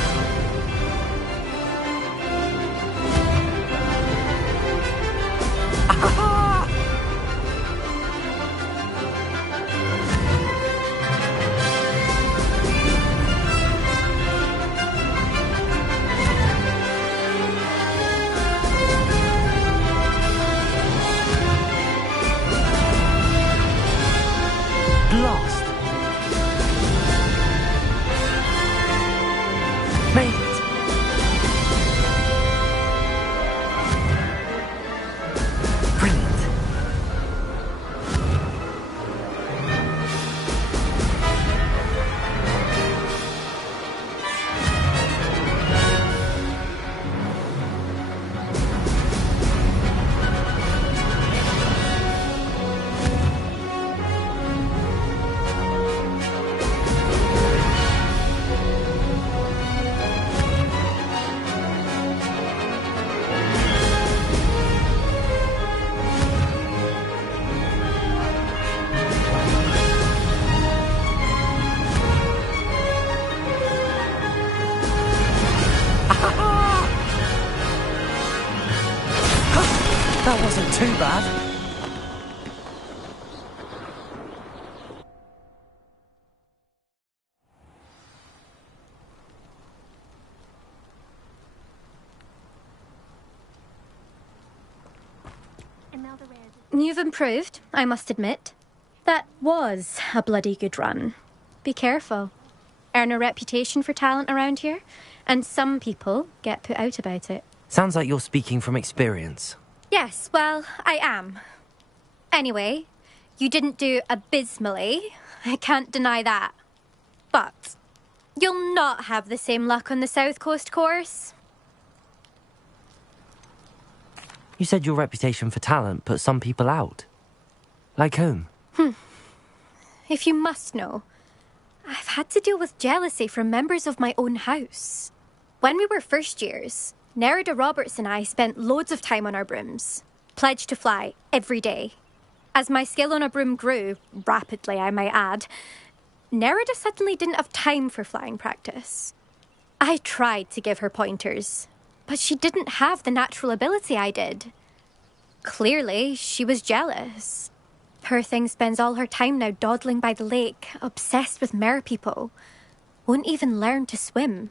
Blast! Made it! Brilliant! That wasn't too bad. You've improved, I must admit. That was a bloody good run. Be careful. Earn a reputation for talent around here, and some people get put out about it. Sounds like you're speaking from experience. Yes, well, I am. Anyway, you didn't do abysmally. I can't deny that. But you'll not have the same luck on the South Coast course. You said your reputation for talent put some people out. Like whom? If you must know, I've had to deal with jealousy from members of my own house. When we were first years, Nerida Roberts and I spent loads of time on our brooms, pledged to fly every day. As my skill on a broom grew, rapidly I might add, Nerida suddenly didn't have time for flying practice. I tried to give her pointers, but she didn't have the natural ability I did. Clearly, she was jealous. Poor thing spends all her time now dawdling by the lake, obsessed with merpeople. Won't even learn to swim.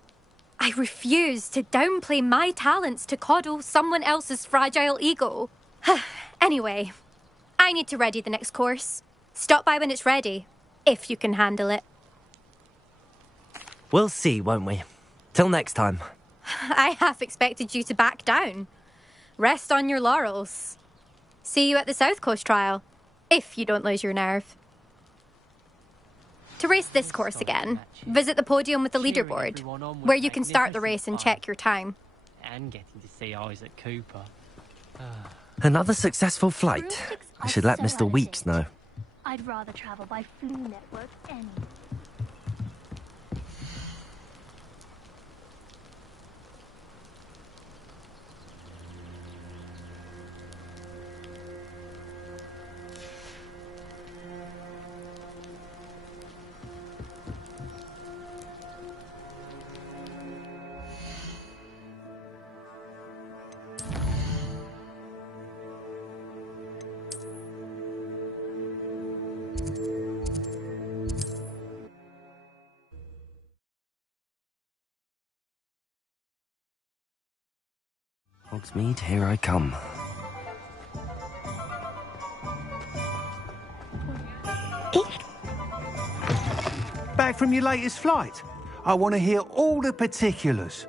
I refuse to downplay my talents to coddle someone else's fragile ego. Anyway, I need to ready the next course. Stop by when it's ready, if you can handle it. We'll see, won't we? Till next time. I half expected you to back down. Rest on your laurels. See you at the South Coast trial, if you don't lose your nerve. To race this course again, visit the podium with the leaderboard, where you can start the race and check your time. And getting to see Isaac Cooper. Another successful flight. I should let Mr. Weeks know. I'd rather travel by Flu Network anyway. Hogsmeade, here I come. Back from your latest flight? I want to hear all the particulars.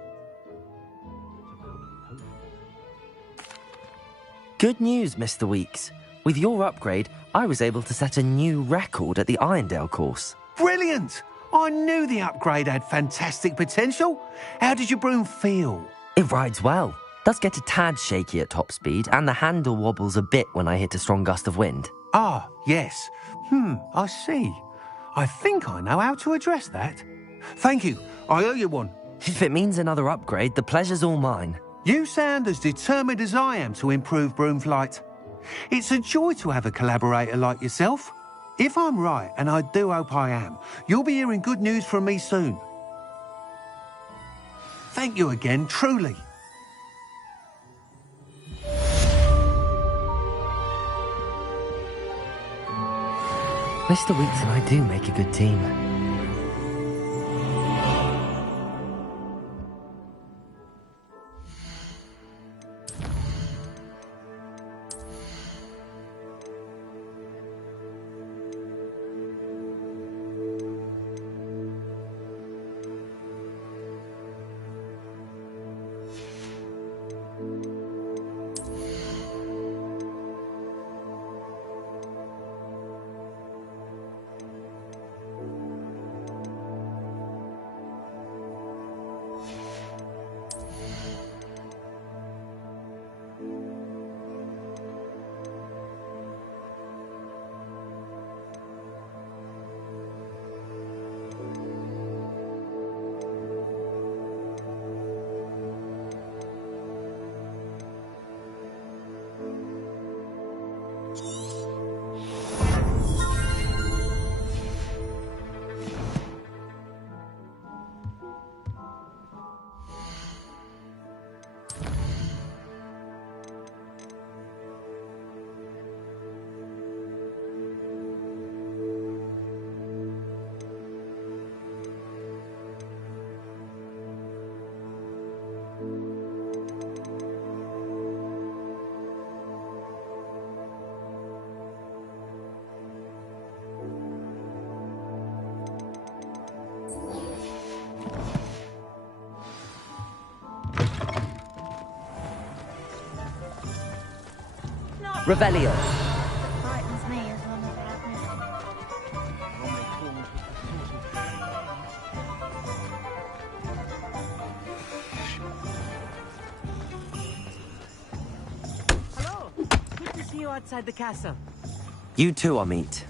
Good news, Mr. Weeks. With your upgrade, I was able to set a new record at the Irondale course. Brilliant! I knew the upgrade had fantastic potential. How did your broom feel? It rides well. Does get a tad shaky at top speed, and the handle wobbles a bit when I hit a strong gust of wind. Ah, yes. I see. I think I know how to address that. Thank you. I owe you one. If it means another upgrade, the pleasure's all mine. You sound as determined as I am to improve broom flight. It's a joy to have a collaborator like yourself. If I'm right, and I do hope I am, you'll be hearing good news from me soon. Thank you again, truly. Mr. Weeks and I do make a good team. Revelio. Frightens me as long as I have Hello! Good to see you outside the castle. You too, Amit.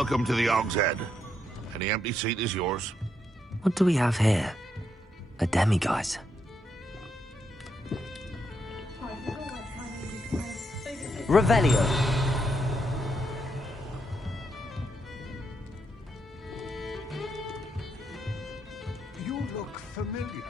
Welcome to the Og's Head. Any empty seat is yours. What do we have here? A demiguise. Revelio. You look familiar.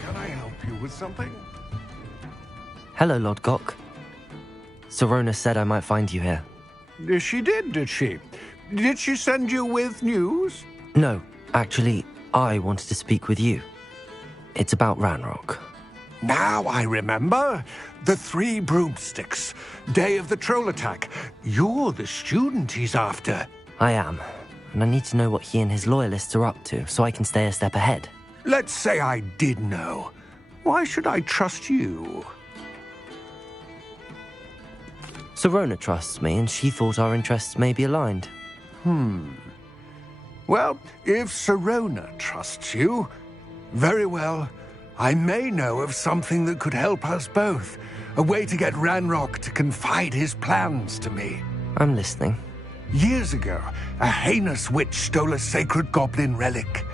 Can I help you with something? Hello, Lord Gok. Sorona said I might find you here. She did she? Did she send you with news? No, actually, I wanted to speak with you. It's about Ranrock. Now I remember. The 3 broomsticks. Day of the troll attack. You're the student he's after. I am, and I need to know what he and his loyalists are up to so I can stay a step ahead. Let's say I did know. Why should I trust you? Sorona trusts me, and she thought our interests may be aligned. Well, if Sorona trusts you, very well. I may know of something that could help us both. A way to get Ranrock to confide his plans to me. I'm listening. Years ago, a heinous witch stole a sacred goblin relic.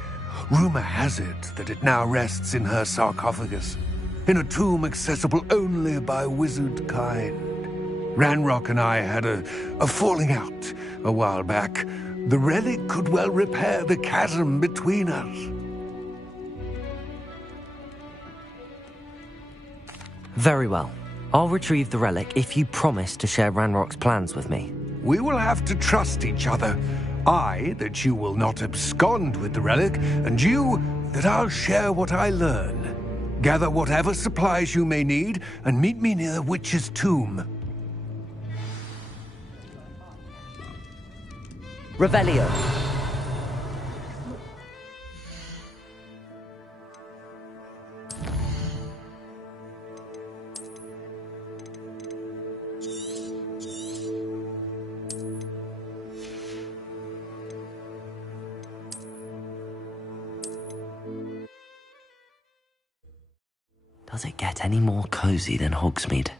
Rumor has it that it now rests in her sarcophagus, in a tomb accessible only by wizard kind. Ranrock and I had a falling out a while back. The relic could well repair the chasm between us. Very well. I'll retrieve the relic if you promise to share Ranrock's plans with me. We will have to trust each other. I, that you will not abscond with the relic, and you, that I'll share what I learn. Gather whatever supplies you may need, and meet me near the witch's tomb. Revelio. Does it get any more cozy than Hogsmeade?